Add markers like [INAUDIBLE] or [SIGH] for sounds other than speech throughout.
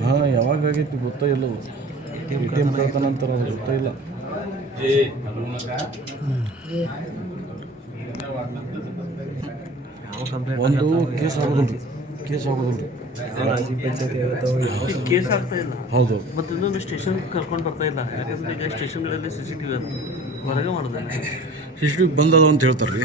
ಹಾಂ ಯಾವಾಗ ಆಗೈತಿ ಗೊತ್ತಾ ಇಲ್ಲ ಎ ಟಿ ಎಂ ಕಳ್ತನಂತಾರ ಅದು ಗೊತ್ತೇ ಇಲ್ಲ. ಒಂದು ಕೇಸ್ ಆಗೋದಿಲ್ಲ ಕೇಸ್ ಆಗೋದಿಲ್ಲ ಕೇಸ್ ಆಗ್ತಾ ಇಲ್ಲ ಹೌದು. ಮತ್ತೆ ಇನ್ನೊಂದು ಸ್ಟೇಷನ್ ಕರ್ಕೊಂಡು ಬರ್ತಾ ಇಲ್ಲ. ಯಾಕಂದ್ರೆ ಈಗ ಸ್ಟೇಷನ್ಗಳಲ್ಲಿ ಸಿ ಸಿ ಟಿ ವಿ ಹೊರಗೆ ಟಿ ವಿ ಬಂದದ ಅಂತ ಹೇಳ್ತಾರೆ ರೀ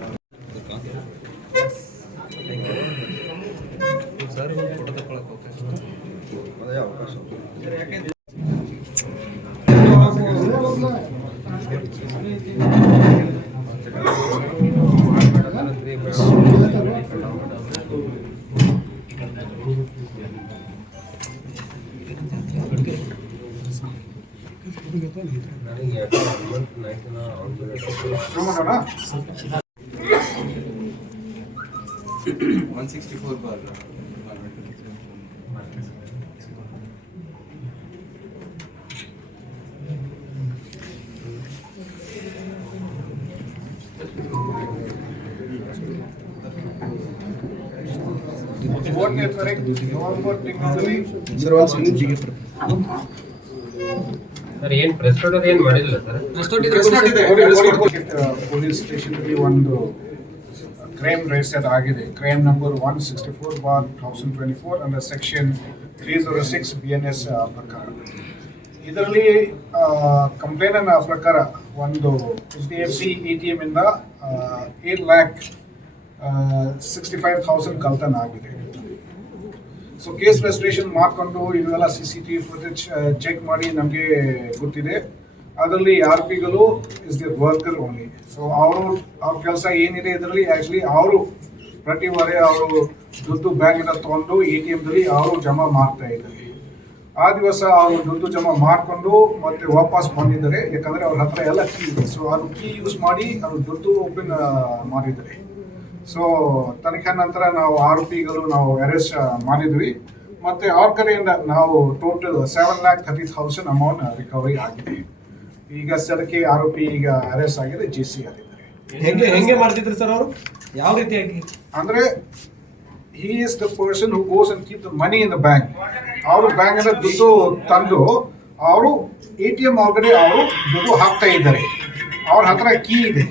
ಸಿಕ್ಸ್ಟಿ ಫೋರ್ ಬಾರ್ ಸರ್ ಏನ್ ಪ್ರೆಸ್ ನೋಡೋದು ಏನ್ ಮಾಡಿಲ್ಲ ಸರ್? ಪೊಲೀಸ್ ಸ್ಟೇಷನ್ ಅಲ್ಲಿ ಒಂದು ಕ್ರೈಮ್ ರಿಜಿಸ್ಟರ್ ಆಗಿದೆ. Crime number one sixty four bar thousand twenty four under section three zero six B N S ಪ್ರಕಾರ. ಇದರಲ್ಲಿ ಕಂಪ್ಲೇನ ಪ್ರಕಾರ ಒಂದು H D F C A T M ಇಂದ eight lakh sixty five thousand ಕಳ್ತನ ಆಗಿದೆ. So case registration ಮಾಡಿಕೊಂಡು ಇವೆಲ್ಲ C C T footage check ಮಾಡಿ ನಮಗೆ ಗೊತ್ತಿದೆ. ಅದರಲ್ಲಿ R ಪಿಗಳು is the worker only so ಅವರು, ಅವ್ರ ಕೆಲಸ ಏನಿದೆ ಇದರಲ್ಲಿ ಆ್ಯಕ್ಚುಲಿ ಅವರು ಪ್ರತಿ ವಾರ ಅವರು ದುಡ್ಡು ಬ್ಯಾಂಕಿಂದ ತಗೊಂಡು ಎ ಟಿ ಎಮ್ದಲ್ಲಿ ಅವರು ಜಮಾ ಮಾಡ್ತಾ ಇದ್ದಾರೆ. ಆ ದಿವಸ ಅವರು ದುಡ್ಡು ಜಮಾ ಮಾಡಿಕೊಂಡು ಮತ್ತೆ ವಾಪಸ್ ಬಂದಿದ್ದಾರೆ. ಯಾಕಂದ್ರೆ ಅವ್ರ ಹತ್ರ ಎಲ್ಲ ಕೀ ಇದೆ. ಸೊ ಅದು ಕೀ ಯೂಸ್ ಮಾಡಿ ಅವರು ದುಡ್ಡು ಓಪನ್ ಮಾಡಿದ್ದಾರೆ. ಸೊ ತನಿಖೆ ನಂತರ ನಾವು ಆರೋಪಿಗಳು ನಾವು ಅರೆಸ್ಟ್ ಮಾಡಿದ್ವಿ. ಮತ್ತೆ ಅವ್ರ ಕಡೆಯಿಂದ ನಾವು total seven lakh thirty thousand amount recovery ಆಗಿದೆ. ಈಗ ಸದಕ್ಕೆ ಆರೋಪಿ ಈಗ ಅರೆಸ್ಟ್ ಆಗಿದೆ ಜಿ ಸಿ ಆಗಿದ್ದಾರೆ. ಹೆಂಗೆ ಹೆಂಗೆ ಮಾಡ್ತಿದ್ರು ಸರ್ ಅವರು? ಯಾವ ರೀತಿಯಾಗಿ ಅಂದ್ರೆ he is the person who goes and keep the money in the bank ಅವರು ಬ್ಯಾಂಕ್ ಇಂದ ದುಡ್ಡು ತಂದು ಅವರು ಎ ಟಿ ಎಂ ಒಳಗಡೆ ಅವರು ದುಡ್ಡು ಹಾಕ್ತಾ ಇದ್ದಾರೆ. ಅವ್ರ ಹತ್ರ ಕೀ ಇದೆ.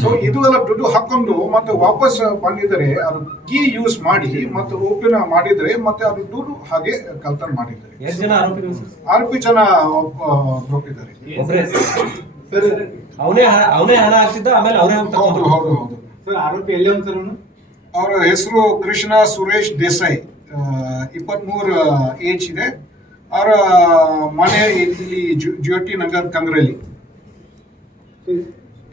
ಸೊ ಇದು ಎಲ್ಲ ದುಡ್ಡು ಹಾಕೊಂಡು ಮತ್ತೆ ವಾಪಸ್ ಬಂದಿದ್ದಾರೆ ಅದು ಕೀ ಯೂಸ್ ಮಾಡಿ ಮತ್ತೆ ಓಪನ್ ಮಾಡಿದರೆ ಮತ್ತೆ ಅದು ದುಡ್ಡು ಹಾಗೆ ಕಲ್ತನ್ ಮಾಡಿದ್ದಾರೆ ಎಷ್ಟು ಜನ ಆರೋಪಿಗಳು ಸರ್ ಆರೋಪಿ ಜನ ಹೋಗಿದ್ದಾರೆ ಒಬ್ಬರೇ ಅವನೇ ಅವನೇ ಹಣ ಹಾಕ್ತಿದ್ದ ಆಮೇಲೆ ಅವನೇ ಹೌದು ಹೌದು ಹೌದು ಸರ್ ಆರೋಪಿ ಎಲ್ಲಿ ಅಂತಾರನು ಅವರ ಹೆಸರು ಕೃಷ್ಣ ಸುರೇಶ್ ದೇಸಾಯಿ ಇಪ್ಪತ್ಮೂರು ಏಜ್ ಇದೆ ಅವರ ಮನೆ ಇಲ್ಲಿ ಜ್ಯೋತಿ ನಗರ್ ಪ್ರಕರಣ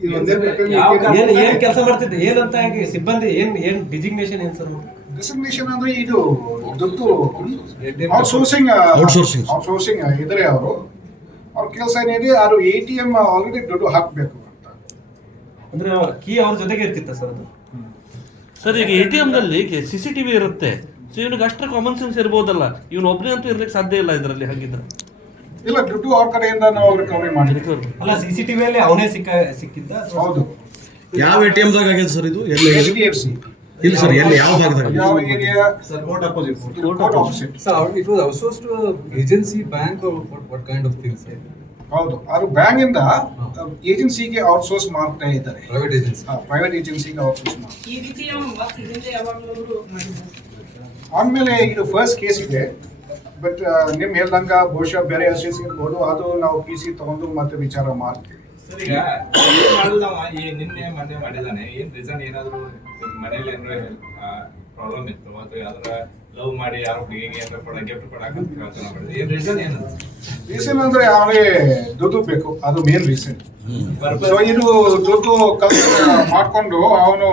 ಏನ್ ಇಟ್ಟಿದ್ದಾರೆ. ಕೆಲಸ ಮಾಡ್ತಿದ್ದೆ? ಏನಂತ ಹೇಗೆ ಸಿಬ್ಬಂದಿ ಏನ್ ಏನ್ ಡಿಸಿಗ್ನೇಷನ್ ಏನು ಸರ್ ಡೆಸಿಗ್ನೇಷನ್ ಅಂದ್ರೆ ಇದು ದುಡ್ಡು ಔಟ್ಸೋರ್ಸಿಂಗ್ Outsourcing. ಔಟ್ಸೋರ್ಸಿಂಗ್ ಇದ್ರೆ ಅವರು. ಅವ್ರ ಕೆಲಸ ಏನಿದೆ ಅದು ಎ ಟಿ ಎಂ ಆಲ್ರೆಡಿ ದುಡ್ಡು ಹಾಕಬೇಕು ಅಂತ. ಅಂದ್ರೆ ಕೀ ಅವ್ರ ಜೊತೆಗೆ ಇರ್ತಿತ್ತ ಸರ್ ಅದು? ಸರ್ ಈಗ ಎ ಟಿ ಎಂದಲ್ಲಿ ಸಿ ಸಿ ಟಿ ವಿ ಇರುತ್ತೆ. ಸೊ ಇವನಿಗೆ ಅಷ್ಟರ ಕಾಮನ್ ಸೆನ್ಸ್ ಇರ್ಬೋದಲ್ಲ. ಇವನು ಒಬ್ಬನೇ ಅಂತೂ ಇರ್ಲಿಕ್ಕೆ ಸಾಧ್ಯ ಇಲ್ಲ ಇದರಲ್ಲಿ ಹಾಗಿದ್ರೆ. ಇಲ್ಲ ದುಡ್ಡು ಅವ್ರ ಕಡೆಯಿಂದ ನಾವು ರಿಕವರಿ ಮಾಡಿದ್ವಿ ಅಲ್ಲ ಸಿ ಸಿ ಟಿವಿಯಲ್ಲಿ ಅವನೇ ಸಿಕ್ಕ ಸಿಕ್ಕಿದ್ದ? ಹೌದು. ಯಾವ ಎ ಟಿ ಎಮ್ದಾಗ ಆಗ್ಯದ ಸರ್ ಇದು? ಎಲ್ಲಿ? ಎಚ್ ಡಿ ಎಫ್ ಸಿ ಇಲ್ಲ ಸರ್ ಎಲ್ಲಿ? ಯಾವ ಭಾಗದಾಗ ಯಾವ area sir court opposite court opposite sir it was outsourced to agency bank bank kind of of ಹೌದು. ಅವರು ಬ್ಯಾಂಕ್ ಇಂದ ಏಜೆನ್ಸಿಗೆ ಔಟ್ಸೋರ್ಸ್ ಮಾಡ್ತಾ ಇದ್ದಾರೆ. ಪ್ರೈವೇಟ್ ಏಜೆನ್ಸಿ ಪ್ರೈವೇಟ್ ಏಜೆನ್ಸಿಗೆ ಔಟ್ಸೋರ್ಸ್ ಮಾಡ್ತಾರೆ ಈ ರೀತಿ ಅವನು ಹಿಂದೆ ಯಾವಾಗಲೂ ಆದ್ಮೇಲೆ ಇದು ಫಸ್ಟ್ ಕೇಸ್ ಇದೆ. ಬಟ್ ನಿಮ್ ಹೇಳ್ದಂಗ ಬಹುಶಃ ಬೇರೆ ಎಸ್ ಇರ್ಬೋದು. ಅದು ನಾವು ಪಿ ಸಿ ತಗೊಂಡು ಮತ್ತೆ ವಿಚಾರ ಮಾಡ್ತೀವಿ. ಸರ್ ಈಗ ಏನ್ ಮಾಡಿದವ ಈ ನಿನ್ನೆ ಮೊನ್ನೆ ಮಾಡಿದಾನೆ ಏನ್ ರೀಸನ್ ಏನಾದ್ರು ಮನೇಲಿ ಏನಾರ ಪ್ರಾಬ್ಲಮ್ ಇತ್ತು? ಅಥವಾ ಯಾವ್ದಾರ ಲವ್ ಮಾಡಿ ಯಾರೋ ಹುಡುಗಿಗೆ ಏನಾರ ಕೊಡ ಗಿಫ್ಟ್ ಕೊಡಕ್ಕೆ ಅಂತ ಪ್ರಯತ್ನ ಮಾಡಿದ್ರು ಏನ್ ರೀಸನ್ ಏನದು ರೀಸನ್ ಅಂದ್ರೆ ಅವನಿಗೆ ದುಡ್ಡು ಬೇಕು. ಅದು ಮೇನ್ ರೀಸನ್ ಸೊ ಇದು ದುಡ್ಡು ಕಲ್ ಮಾಡ್ಕೊಂಡು ಅವನು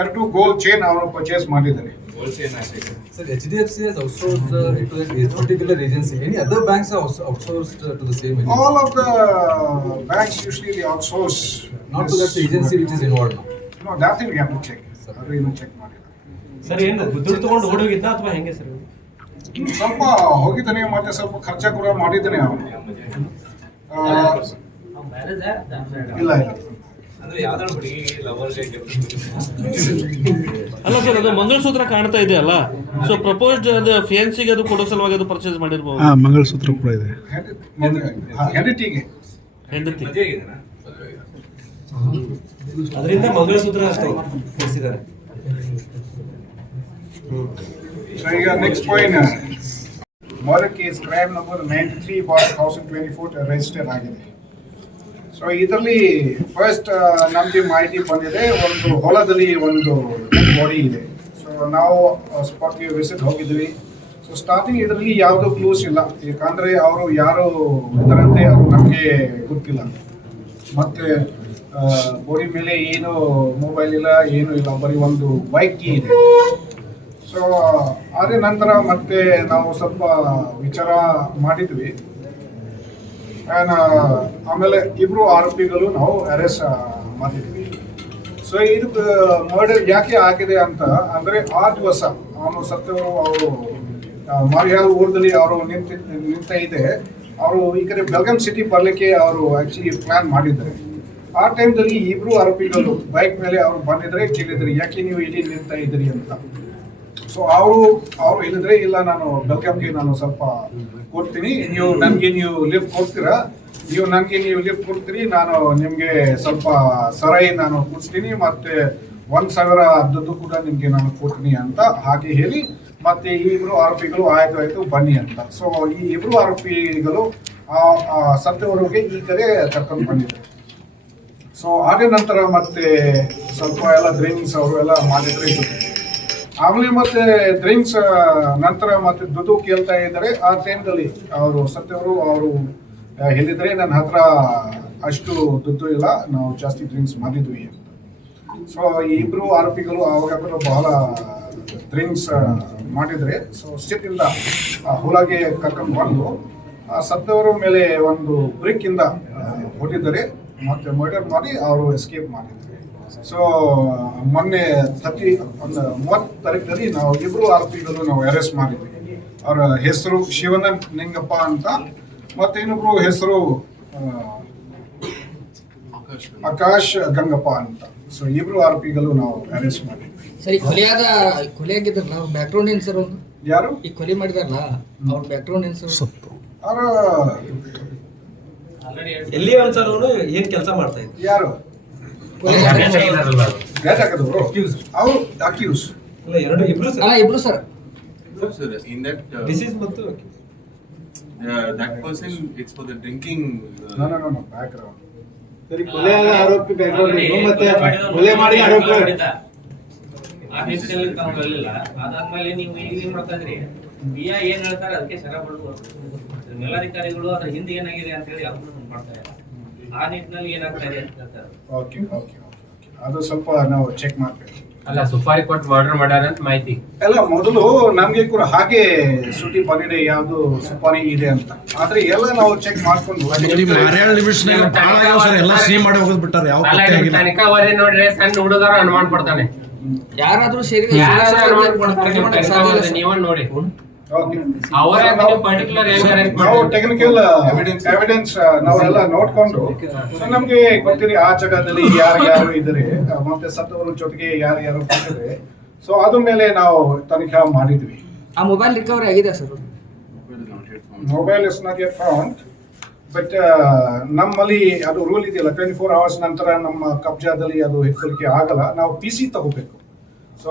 ಎರಡು ಗೋಲ್ ಚೈನ್ ಅವನು ಪರ್ಚೇಸ್ ಮಾಡಿದ್ದಾನೆ. Sir, HDFC has outsourced uh, it to a particular agency. Any other banks are outs- outsourced uh, to the same agency? All of the banks usually outsource. Outsource Not to that agency which is involved now. No that thing we have to check. ಅದು ಇನ್ನು check ಮಾಡಿಲ್ಲ sir ಏನು ದುಡ್ಡು ತಗೊಂಡು ಓಡೋಗಿದ್ದ ಅಥವಾ ಹೆಂಗೆ sir ಸ್ವಲ್ಪ ಹೋಗಿದ್ದಾನೆ ಮತ್ತೆ ಸ್ವಲ್ಪ ಖರ್ಚ ಕೂಡ ಮಾಡಿದ್ದಾನೆ ಅವನು ಆ, ಇಲ್ಲ ಇಲ್ಲ ಅಲ್ಲ ಸರ್ ಅದು ಮಂಗಳಸೂತ್ರ ಕಾಣ್ತಾ ಇದೆ ಅಲ್ಲ? ಸೊ ಪ್ರಪೋಸ್ ಅದು ಫಿಯನ್ಸಿಗೆ ಅದು ಕೊಡೋ ಸಲುವಾಗಿ ಅದು ಪರ್ಚೇಸ್ ಮಾಡಿರ್ಬೋದು. ಮಂಗಳಸೂತ್ರ ಕೂಡ ಇದೆ. ಹೆಂಡತಿ. ಅದರಿಂದ ಮಂಗಳಸೂತ್ರ ಅಷ್ಟೇ ಈಗ next point case crime number nine three bar thousand twenty four register ಆಗಿದೆ. ಸೊ ಇದರಲ್ಲಿ ಫಸ್ಟ್ ನಮಗೆ ಮಾಹಿತಿ ಬಂದಿದೆ, ಒಂದು ಹೊಲದಲ್ಲಿ ಒಂದು ಬಾಡಿ ಇದೆ. ಸೊ ನಾವು ಸ್ಪಾಟ್ಗೆ ವಿಸಿಟ್ ಹೋಗಿದ್ವಿ. ಸೊ ಸ್ಟಾರ್ಟಿಂಗ್ ಇದರಲ್ಲಿ ಯಾವುದೂ ಕ್ಲೂಸ್ ಇಲ್ಲ. ಯಾಕಂದರೆ ಅವರು ಯಾರು ಇದರಂತೆ ಅವರು ನಮಗೆ ಗೊತ್ತಿಲ್ಲ. ಮತ್ತು ಬಾಡಿ ಮೇಲೆ ಏನು ಮೊಬೈಲ್ ಇಲ್ಲ, ಏನು ಇಲ್ಲ, ಬರೀ ಒಂದು ಬೈಕ್ ಕೀ ಇದೆ. ಸೊ ಅದೇ ನಂತರ ಮತ್ತೆ ನಾವು ಸ್ವಲ್ಪ ವಿಚಾರ ಮಾಡಿದ್ವಿ. And, ಆ, ಆಮೇಲೆ ಇಬ್ರು ಆರೋಪಿಗಳು ನಾವು ಅರೆಸ್ಟ್ ಮಾಡಿದ್ವಿ ಸೊ ಇದು ಮರ್ಡರ್ ಯಾಕೆ ಆಗಿದೆ ಅಂತ ಅಂದ್ರೆ ಆ ದಿವಸ ಅವನು ಸತ್ಯ ಅವರು ಮಾರಿಯಾಲ್ ಊರದಲ್ಲಿ ಅವರು ನಿಂತ ನಿಂತ ಇದೆ. ಅವರು ಈ ಕಡೆ ಬೆಳಗಾಂ ಸಿಟಿ ಬರಲಿಕ್ಕೆ ಅವರು ಆ್ಯಕ್ಚುಲಿ ಪ್ಲಾನ್ ಮಾಡಿದ್ದಾರೆ. ಆ ಟೈಮ್ದಲ್ಲಿ ಇಬ್ರು ಆರೋಪಿಗಳು ಬೈಕ್ ಮೇಲೆ ಅವ್ರು ಬಂದಿದ್ರೆ ಕೇಳಿದ್ರು ಯಾಕೆ ನೀವು ಇಲ್ಲಿ ನಿಂತ ಇದ್ದೀರಿ ಅಂತ. ಸೊ ಅವರು ಅವರು ಹೇಳಿದ್ರೆ, ಇಲ್ಲ, ನಾನು ಬೆಲ್ಕಮ್ಗೆ ನಾನು ಸ್ವಲ್ಪ ಕೊಡ್ತೀನಿ. ನೀವು ನನಗೆ ನೀವು ಲಿಫ್ಟ್ ಕೊಡ್ತೀರಾ? ನೀವು ನನಗೆ ನೀವು ಲಿಫ್ಟ್ ಕೊಡ್ತೀರಿ, ನಾನು ನಿಮಗೆ ಸ್ವಲ್ಪ ಸರಾಯಿ ನಾನು ಕೊಡ್ತೀನಿ ಮತ್ತೆ ಒಂದು ಸಾವಿರ ದುಡ್ಡು ಕೂಡ ನಿಮಗೆ ನಾನು ಕೊಡ್ತೀನಿ ಅಂತ ಹಾಗೆ ಹೇಳಿ, ಮತ್ತೆ ಈ ಇಬ್ರು ಆರೋಪಿಗಳು ಆಯ್ತು ಆಯ್ತು, ಬನ್ನಿ ಅಂತ. ಸೊ ಈ ಇಬ್ರು ಆರೋಪಿಗಳು ಸತ್ತವರಿಗೆ ಈ ಕಡೆ ಕರ್ಕೊಂಡು ಬಂದಿದ್ದಾರೆ. ಸೊ ಆದ ನಂತರ ಮತ್ತೆ ಸ್ವಲ್ಪ ಎಲ್ಲ ಡ್ರೈವಿಂಗ್ಸ್ ಅವರು ಎಲ್ಲ ಮಾಡಿದ್ರೆ ಆಮೇಲೆ ಮತ್ತೆ ಡ್ರಿಂಕ್ಸ್ ನಂತರ ಮತ್ತೆ ದುಡ್ಡು ಕೇಳ್ತಾ ಇದ್ದಾರೆ. ಆ ಟೈಮ್ದಲ್ಲಿ ಅವರು ಸತ್ಯವರು ಅವರು ಹೇಳಿದ್ರೆ ನನ್ನ ಹತ್ರ ಅಷ್ಟು ದುಡ್ಡು ಇಲ್ಲ, ನಾವು ಜಾಸ್ತಿ ಡ್ರಿಂಕ್ಸ್ ಮಾಡಿದ್ವಿ ಅಂತ. ಸೊ ಇಬ್ರು ಆರೋಪಿಗಳು ಅವಾಗ ಬಹಳ ಡ್ರಿಂಕ್ಸ್ ಮಾಡಿದ್ರೆ. ಸೊ ಸಿಟ್ಟಿಂದ ಹೊಲಗೆ ಕರ್ಕೊಂಡು ಬಂದು, ಆ ಸತ್ಯವರ ಮೇಲೆ ಒಂದು ಬ್ರಿಕ್ ಇಂದ ಹೊಟ್ಟಿದ್ದಾರೆ ಮತ್ತೆ ಮರ್ಡರ್ ಮಾಡಿ, ಅವರು ಎಸ್ಕೇಪ್ ಮಾಡಿದ್ದಾರೆ. ಸೊ ಮೊನ್ನೆ ತರ್ಟಿ ಒಂದು ಮೂವತ್ತು ತಾರೀಕಲ್ಲಿ ನಾವು ಇಬ್ಬರು ಆರೋಪಿಗಳು ನಾವು ಅರೆಸ್ಟ್ ಮಾಡಿದ್ವಿ. ಅವರ ಹೆಸರು ಶಿವನಂದ್ ನಿಂಗಪ್ಪ ಅಂತ ಮತ್ತೆ ಇನ್ನೊಬ್ರು ಹೆಸರು ಆಕಾಶ್ ಗಂಗಪ್ಪ ಅಂತ. ಸೊ ಇಬ್ರು ಆರೋಪಿಗಳು ನಾವು ಅರೆಸ್ಟ್ ಮಾಡಿದ್ವಿ. ಸರಿ ಕೊಲೆಯಾದ ಕೊಲೆ ಆಗಿದ್ರಲ್ಲ ಅವ್ರ ಬ್ಯಾಕ್ಗ್ರೌಂಡ್ ಏನು ಸರ್ ಅವ್ರು? ಯಾರು? ಈ ಕೊಲೆ ಮಾಡಿದಾರಲ್ಲ ಅವ್ರ ಬ್ಯಾಕ್ಗ್ರೌಂಡ್ ಏನು ಸರ್? ಅವರ ಎಲ್ಲಿ ಒಂದ್ಸಲ ಅವನು ಏನ್ ಕೆಲಸ ಮಾಡ್ತಾ ಇದ್ದ ಯಾರು? ಅವರು? ಅಕ್ಯೂಸ್ ಅಲ್ಲ ಎರಡು ಇಬ್ರು ಅಲ್ಲ ಇಬ್ರು sir Sir, in that, uh, disease ಮತ್ತು uh, that person, it's for the drinking. uh, no no no background ಸರಿ ಕೊಲೆಯಾದ ಆರೋಪಿ ಬ್ಯಾಕ್ಗ್ರೌಂಡ್ ಇತ್ತು. ಮತ್ತೆ ಕೊಲೆ ಮಾಡಿ ಆರೋಪಿ. ಆ ನಿಟ್ಟಿನಲ್ಲಿ ತಾವು ಬರಲಿಲ್ಲ. ಅದಾದ್ಮೇಲೆ ನೀವು ಈಗ ಏನ್ ಮಾಡ್ತಾ ಇದ್ರಿ ಬಿಯ ಏನ್ ಹೇಳ್ತಾರೆ ಅದಕ್ಕೆ ಸರ ಪಡ್ಬೋದು ಮೇಲಾಧಿಕಾರಿಗಳು ಅದ್ರ ಹಿಂದೆ ಏನಾಗಿದೆ ಅಂತ ಹೇಳಿ ಅವ್ರು ಮಾಡ್ತಾ ಇಲ್ಲ. ಆ ನಿಟ್ಟಿನಲ್ಲಿ ಏನಾಗ್ತಾ ಅಂತ ಹೇಳ್ತಾರೆ. ಓಕೆ ಓಕೆ ಓಕೆ ಓಕೆ ಅದು ಸ್ವಲ್ಪ ನಾವು ಚೆಕ್ ಮಾಡ್ಬೇಕು. ಅಲ್ಲ ಸುಪಾರಿ ಕೊಟ್ಟು ಆರ್ಡರ್ ಮಾಡ್ಯಾರ ಅಂತ ಮಾಹಿತಿ. ಅಲ್ಲ ಮೊದಲು ನಮಗೆ ಕೂಡ ಹಾಗೆ ಸೂಟಿ ಬಂದಿದೆ ಯಾವುದು ಸುಪಾರಿ ಇದೆ ಅಂತ. ಆದ್ರೆ ಎಲ್ಲ ನಾವು ಚೆಕ್ ಮಾಡ್ಕೊಂಡು ಎಲ್ಲ ಸೀ ಮಾಡಿ ಹೋಗೋದು ಬಿಟ್ಟಾರೆ ಯಾವ ಆಗಿಲ್ಲ. ತನಿಖಾವರಿ ನೋಡ್ರಿ ಸಣ್ಣ ಹುಡುಗರು ಅನುಮಾನ ಪಡ್ತಾನೆ ಯಾರಾದ್ರೂ ಸರ್. ನೀವ ನೋಡಿ. ನಾವು ಟೆಕ್ನಿಕಲ್ ಎವಿಡೆನ್ಸ್ ನಾವೆಲ್ಲ ನೋಡ್ಕೊಂಡು. ಸೊ ನಮ್ಗೆ ಗೊತ್ತಿರಿ ಆ ಜಾಗದಲ್ಲಿ ಯಾರು ಯಾರು ಇದ್ದಾರೆ. ಆ, ಮತ್ತೆ ಸತ್ತವರ ಜೊತೆಗೆ ಯಾರು ಯಾರು ಬಂದಿದ್ದಾರೆ. ಸೊ ಅದ್ರ ಮೇಲೆ ನಾವು ತನಿಖೆ ಮಾಡಿದ್ವಿ. ಆ ಮೊಬೈಲ್ ರಿಕವರಿ ಆಗಿದೆ sir. Mobile is not yet found but ನಮ್ಮಲ್ಲಿ ಅದು ರೂಲ್ ಇದೆಯಲ್ಲ ಟ್ವೆಂಟಿ ಫೋರ್ ಅವರ್ಸ್ ನಂತರ ನಮ್ಮ ಕಬ್ಜಾದಲ್ಲಿ ಅದು ಹಿಡ್ಕೊಳಿಕೆ ಆಗಲ್ಲ. ನಾವು ಪಿ ಸಿ ತಗೋಬೇಕು. ಸೊ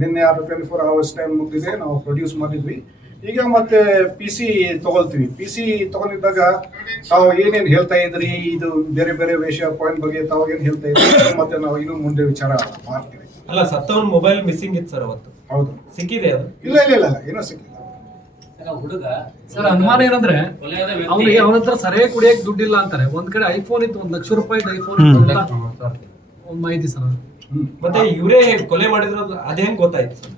ನಿನ್ನೆ ಅದು ಟ್ವೆಂಟಿ ಫೋರ್ ಅವರ್ಸ್ ಟೈಮ್ ಮುಗಿದಿದೆ ನಾವು ಪ್ರೊಡ್ಯೂಸ್ ಮಾಡಿದ್ವಿ. ಈಗ ಮತ್ತೆ ಪಿ ಸಿ ತಗೊಳ್ತೀವಿ. ಪಿ ಸಿ ತಗೊಂಡಿದ್ದಾಗ ತಾವು ಏನೇನು ಹೇಳ್ತಾ ಇದ್ರಿ? ಇದು ಬೇರೆ ಬೇರೆ ವಿಷಯ ಪಾಯಿಂಟ್ ಬಗ್ಗೆ ತಾವು ಏನು ಹೇಳ್ತಾ ಇದ್ರಿ? [COUGHS] ಮತ್ತೆ ನಾವು ಇನ್ನು ಮುಂದೆ ವಿಚಾರ ಮಾಡ್ತೀವಿ. ಅಲ್ಲ ಸತ್ತವನ್ ಮೊಬೈಲ್ ಮಿಸ್ಸಿಂಗ್ ಇತ್ತು ಸರ್ ಅವತ್ತು. ಹೌದು. ಸಿಕ್ಕಿದೆ ಅದು? ಇಲ್ಲ ಇಲ್ಲ ಇಲ್ಲ ಏನೋ ಸಿಕ್ಕಿಲ್ಲ. ಹುಡುಗ ಸರ್ ಅನುಮಾನ ಏನಂದ್ರೆ ಅವ್ನಿಗೆ ಅವನ ಹತ್ರ ಸರಿಯಾಗಿ ಕುಡಿಯಕ್ ದುಡ್ಡಿಲ್ಲ ಅಂತಾರೆ. ಒಂದ್ ಕಡೆ ಐಫೋನ್ ಇತ್ತು ಒಂದ್ ಲಕ್ಷ ರೂಪಾಯಿ ಐಫೋನ್ ಇತ್ತು ಮಾಹಿತಿ ಸರ್. ಮತ್ತೆ ಇವರೇ ಕೊಲೆ ಮಾಡಿದ್ರು ಅದೇ ಹೆಂಗ್ ಗೊತ್ತಾಯ್ತು ಸರ್?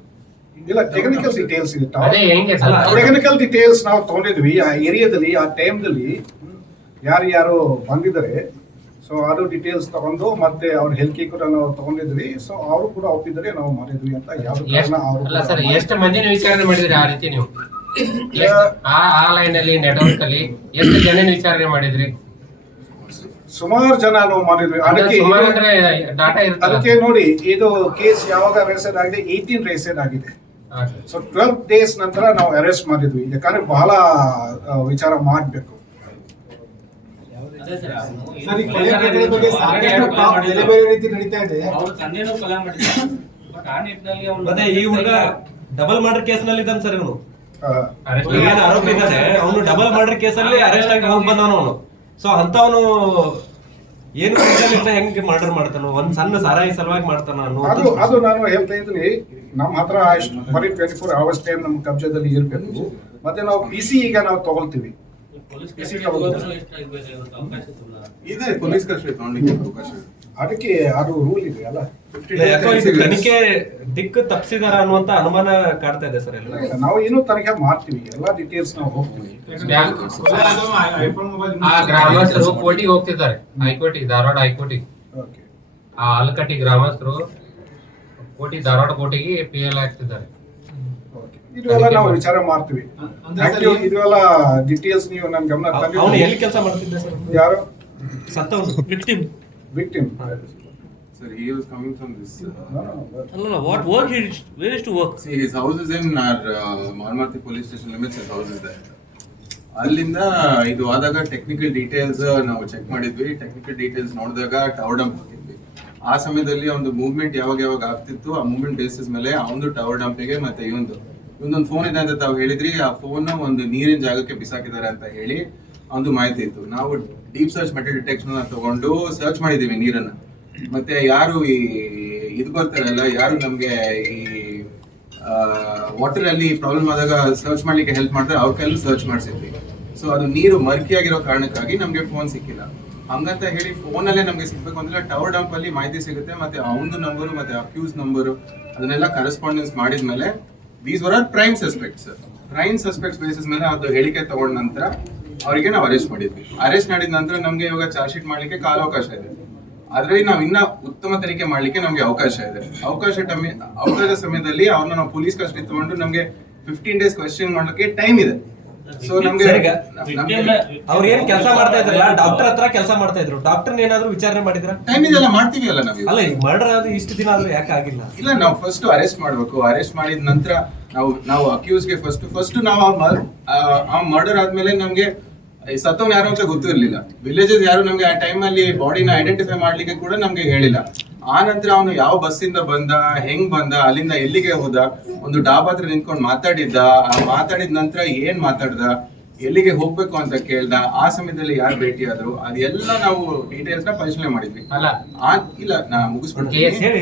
ಇಲ್ಲ ಟೆಕ್ನಿಕಲ್ ಡೀಟೇಲ್ಸ್ ಇರುತ್ತೆ ತಾವು ಹೆಂಗೆ ಸರ್? ಟೆಕ್ನಿಕಲ್ ಡೀಟೇಲ್ಸ್ ನಾವು ತಗೊಂಡಿದ್ವಿ. ಆ ಏರಿಯಾದಲ್ಲಿ ಆ ಟೈಮ್ದಲ್ಲಿ ಯಾರು ಯಾರು ಬಂದಿದ್ದಾರೆ. ಸೊ ಅದು ಡೀಟೇಲ್ಸ್ ತಗೊಂಡು ಮತ್ತೆ ಅವ್ರ ಹೆಲ್ಕಿ ಕೂಡ ನಾವು ತಗೊಂಡಿದ್ವಿ. ಸೊ ಅವರು ಕೂಡ ಒಪ್ಪಿದರೆ ನಾವು ಮಾಡಿದ್ವಿ ಅಂತ ಯಾವ್ದು ಕಾರಣ ಅವರು ಸರ್ ಎಷ್ಟು ಮಂದಿನ ವಿಚಾರಣೆ ಮಾಡಿದ್ರಿ ಆ ರೀತಿ ನೀವು? ಆ ಆ ಲೈನ್ ಅಲ್ಲಿ ನೆಟ್ವರ್ಕ್ ಅಲ್ಲಿ ಎಷ್ಟು ಜನ ವಿಚಾರಣೆ ಮಾಡಿದ್ರಿ? ಸುಮಾರು ಜನ ನಾವು ಮಾಡಿದ್ವಿ. ಅದಕ್ಕೆ ಅದಕ್ಕೆ ನೋಡಿ ಇದು ಕೇಸ್ ಯಾವಾಗ ರೇಸೆಡ್ ಆಗಿದೆ? ಏಯ್ಟೀನ್ ರೇಸೆಡ್ ಆಗಿದೆ? ಸೊ ಟ್ವೆಲ್ವ್ ಡೇಸ್ ನಂತರ ನಾವು ಅರೆಸ್ಟ್ ಮಾಡಿದ್ವಿ. ಯಾಕಂದ್ರೆ ಬಹಳ ವಿಚಾರ ಮಾಡಬೇಕು. ಸರ್ ಈ ಹುಡುಗ ಡಬಲ್ ಮರ್ಡರ್ ಕೇಸ್ನಲ್ಲಿ ಇದ್ದಾನೆ ಸರ್ ಇವನು. ಆರೋಪಿ ಇದ್ದಾನೆ ಅವನು ಡಬಲ್ ಮರ್ಡರ್ ಕೇಸಲ್ಲಿ ಅರೆಸ್ಟ್ ಆಗಿ ಹೋಗಿ ಬಂದವನು ಅವನು. ಸೊ ಅಂತವನು ಏನು ಹೆಂಗೆ ಮರ್ಡರ್ ಮಾಡ್ತಾನ ಒಂದ್ ಸಣ್ಣ ಸಾರಾಯಿ ಸಲುವಾಗಿ ಮಾಡ್ತಾನ ಅದು ಅನ್ನೋ ಅದು ನಾನು ಹೇಳ್ತಾ ಇದ್ದೀನಿ. ನಮ್ಮ ಹತ್ರ ಬರೀ ಟ್ವೆಂಟಿ ಫೋರ್ ಅವರ್ಸ್ ಟೈಮ್ ನಮ್ಮ ಕಬ್ಜದಲ್ಲಿ ಇರಬೇಕು. ಮತ್ತೆ ನಾವು ಪಿ ಸಿ ಈಗ ನಾವು ತಗೊಳ್ತೀವಿ. ಇದೆ ಪೊಲೀಸ್ ಕಸ್ಟಡಿ ಅವಕಾಶ ಅದಕ್ಕೆ ಅದು ರೂಲ್ ಇದೆ ಅಲ್ಲ? 50 ಇಲ್ಲ, ಯಾಕೋ ಇದು ತನಿಖೆ ದಿಕ್ಕು ತಪ್ಪಿಸಿದಾರ ಅನ್ನುವಂತ ಅನುಮಾನ ಕಾಡ್ತಾ ಇದೆ ಸರ್ ಎಲ್ಲ ನಾವು ಏನು ತನಿಖೆ ಮಾಡ್ತೀವಿ. ಎಲ್ಲಾ ಡೀಟೇಲ್ಸ್ ನಾವು ಹೋಗ್ತೀವಿ. ಬ್ಯಾಂಕ್ ಆ ಗ್ರಾಮಸ್ಥರು ಕೋರ್ಟಿಗೆ ಹೋಗ್ತಿದ್ದಾರೆ. ಹೈಕೋರ್ಟಿಗೆ ಧಾರವಾಡ ಹೈಕೋರ್ಟಿಗೆ. ಓಕೆ ಆ ಆಲಕಟ್ಟಿ ಗ್ರಾಮಸ್ಥರು ಕೋಟಿ ಧಾರವಾಡ ಕೋಟಿಗೆ ಪಿ ಎಲ್ ಹಾಕ್ತಿದ್ದಾರೆ. ಇದೆಲ್ಲ ನಾವು ವಿಚಾರ ಮಾಡ್ತೀವಿ. ಅಂದ್ರೆ ಸರ್ Actually ಇದೆಲ್ಲ ಡೀಟೇಲ್ಸ್ ನೀವು ನನ್ನ ಗಮನ ಅವನು ತಂದಿದ್ದೀರಿ. ಎಲ್ಲಿ ಕೆಲಸ ಮಾಡ್ತಿದ್ದೆ ಸರ್? ಯಾರು? ಸತ್ತವನು victim victim Sir, he was coming from this. Uh, ಅಲ್ಲ what work where is to work? see, his house is in our uh, Marmarthi police station limits. His house is there. ಅಲ್ಲಿಂದ ಇದು ಆದಾಗ technical details ನಾವು check ಮಾಡಿದ್ವಿ technical details ನೋಡಿದಾಗ tower dump ಹಾಕಿದ್ವಿ ಆ ಸಮಯದಲ್ಲಿ ಒಂದು ಮೂವ್ಮೆಂಟ್ ಯಾವಾಗ ಯಾವಾಗ ಆಗ್ತಿತ್ತು ಆ ಮೂವ್ಮೆಂಟ್ ಬೇಸಿಸ್ ಮೇಲೆ ಅವನು ಟವರ್ ಡಂಪಿಗೆ ಮತ್ತೆ ಇವೊಂದು ಇವೊಂದೊಂದು ಫೋನ್ ಇದೆ ಅಂತ ತಾವು ಹೇಳಿದ್ರಿ ಆ ಫೋನ್ ಒಂದು ನೀರಿನ ಜಾಗಕ್ಕೆ ಬಿಸಾಕಿದ್ದಾರೆ ಅಂತ ಹೇಳಿ ಒಂದು ಮಾಹಿತಿ ಇತ್ತು. ನಾವು ಡೀಪ್ ಸರ್ಚ್ ಮೆಟಲ್ ಡಿಟೆಕ್ಷನ್ ತಗೊಂಡು ಸರ್ಚ್ ಮಾಡಿದ್ದೀವಿ ನೀರನ್ನ. ಮತ್ತೆ ಯಾರು ಈ ಇದು ಬರ್ತಾರಲ್ಲ ಯಾರು ನಮ್ಗೆ ಈ ವಾಟರ್ ಅಲ್ಲಿ ಪ್ರಾಬ್ಲಮ್ ಆದಾಗ ಸರ್ಚ್ ಮಾಡ್ಲಿಕ್ಕೆ ಹೆಲ್ಪ್ ಮಾಡ್ತಾರೆ, ಅವ್ರ ಕೈಯಲ್ಲಿ ಸರ್ಚ್ ಮಾಡಿಸಿದ್ವಿ. ಸೊ ಅದು ನೀರು ಮರ್ಕಿಯಾಗಿರೋ ಕಾರಣಕ್ಕಾಗಿ ನಮ್ಗೆ ಫೋನ್ ಸಿಕ್ಕಿಲ್ಲ. ಹಂಗಂತ ಹೇಳಿ ಫೋನ್ ಅಲ್ಲೇ ನಮ್ಗೆ ಸಿಗ್ಬೇಕು ಅಂದ್ರೆ ಟವರ್ ಡಂಪ್ ಅಲ್ಲಿ ಮಾಹಿತಿ ಸಿಗುತ್ತೆ, ಮತ್ತೆ ಅವನದು ನಂಬರು ಮತ್ತೆ ಅಕ್ಯೂಸ್ ನಂಬರು ಅದನ್ನೆಲ್ಲ ಕರೆಸ್ಪಾಂಡೆನ್ಸ್ ಮಾಡಿದ್ಮೇಲೆ these were are prime suspects prime suspects basis ಮೇಲೆ ಅದು ಹೇಳಿಕೆ ತಗೊಂಡ ನಂತರ ಅವರಿಗೆ ನಾವು ಅರೆಸ್ಟ್ ಮಾಡಿದ್ವಿ. ಅರೆಸ್ಟ್ ಮಾಡಿದ ನಂತರ ನಮಗೆ ಇವಾಗ ಚಾರ್ಜ್ ಶೀಟ್ ಮಾಡಲಿಕ್ಕೆ ಕಾಲಾವಕಾಶ ಇದೆ. ಅದರಲ್ಲಿ ನಾವು ಇನ್ನ ಉತ್ತಮ ತನಿಖೆ ಮಾಡಲಿಕ್ಕೆ ನಮಗೆ ಅವಕಾಶ ಇದೆ. ಅವಕಾಶ ಅವಕಾಶ ಸಮಯದಲ್ಲಿ ಅವ್ರನ್ನ ನಾವು ಪೊಲೀಸ್ ಕಸ್ಟಡಿ ತಗೊಂಡು ನಮಗೆ ಫಿಫ್ಟೀನ್ ಡೇಸ್ ಕ್ವಶನ್ ಮಾಡಲಿಕ್ಕೆ ಟೈಮ್ ಇದೆ. ಸೊ ನಮ್ಗೆ ಅವ್ರು ಏನ್ ಕೆಲಸ ಮಾಡ್ತಾ ಇದ್ರಲ್ಲ ಡಾಕ್ಟರ್ ಹತ್ರ ಕೆಲಸ ಮಾಡ್ತಾ ಇದ್ರು. ಡಾಕ್ಟರ್ ಏನಾದ್ರು ವಿಚಾರಣೆ ಮಾಡಿದ್ರ ಟೈಮ್ ಇದೆಲ್ಲ ಮಾಡ್ತೀವಿ ಅಲ್ಲ ನಾವು ಅಲ್ಲ ಈಗ ಮರ್ಡರ್ ಆದ್ರೆ ಇಷ್ಟು ದಿನ ಆದ್ರೂ ಯಾಕೆ ಆಗಿಲ್ಲ? ಇಲ್ಲ ನಾವು ಫಸ್ಟ್ ಅರೆಸ್ಟ್ ಮಾಡ್ಬೇಕು. ಅರೆಸ್ಟ್ ಮಾಡಿದ ನಂತರ ನಾವು ನಾವು ಅಕ್ಯೂಸ್ಗೆ ಫಸ್ಟ್ ಫಸ್ಟ್ ನಾವು ಆ ಮರ್ಡರ್ ಆದ್ಮೇಲೆ ನಮ್ಗೆ ಸತ್ತವನ್ ಯಾರು ಅಂತ ಗೊತ್ತಿರ್ಲಿಲ್ಲ. ವಿಲೇಜಸ್ ಯಾರು ನಮ್ಗೆ ಆ ಟೈಮ್ ಅಲ್ಲಿ ಬಾಡಿನ ಐಡೆಂಟಿಫೈ ಮಾಡ್ಲಿಕ್ಕೆ ಕೂಡ ನಮ್ಗೆ ಹೇಳಿಲ್ಲ. ಆ ನಂತರ ಅವನು ಯಾವ ಬಸ್ಸಿಂದ ಬಂದ ಹೆಂಗ್ ಬಂದ ಅಲ್ಲಿಂದ ಎಲ್ಲಿಗೆ ಹೋದ ಒಂದು ಡಾಬಾ ಹತ್ರ ನಿಂತ್ಕೊಂಡು ಮಾತಾಡಿದ್ದ ಆ ಮಾತಾಡಿದ ನಂತರ ಏನ್ ಮಾತಾಡ್ದ ಎಲ್ಲಿಗೆ ಹೋಗ್ಬೇಕು ಅಂತ ಕೇಳ್ದ ಆ ಸಮಯದಲ್ಲಿ ಯಾರು ಆದ್ರು ಅದೆಲ್ಲ ನಾವು ಡೀಟೇಲ್ಸ್ನ ಪರಿಶೀಲನೆ ಮಾಡಿದ್ವಿ. ಅಲ್ಲ. ಆ ಇಲ್ಲ ನಾ ಮುಗಿಸ್ಬಿಡ್ತೀನಿ.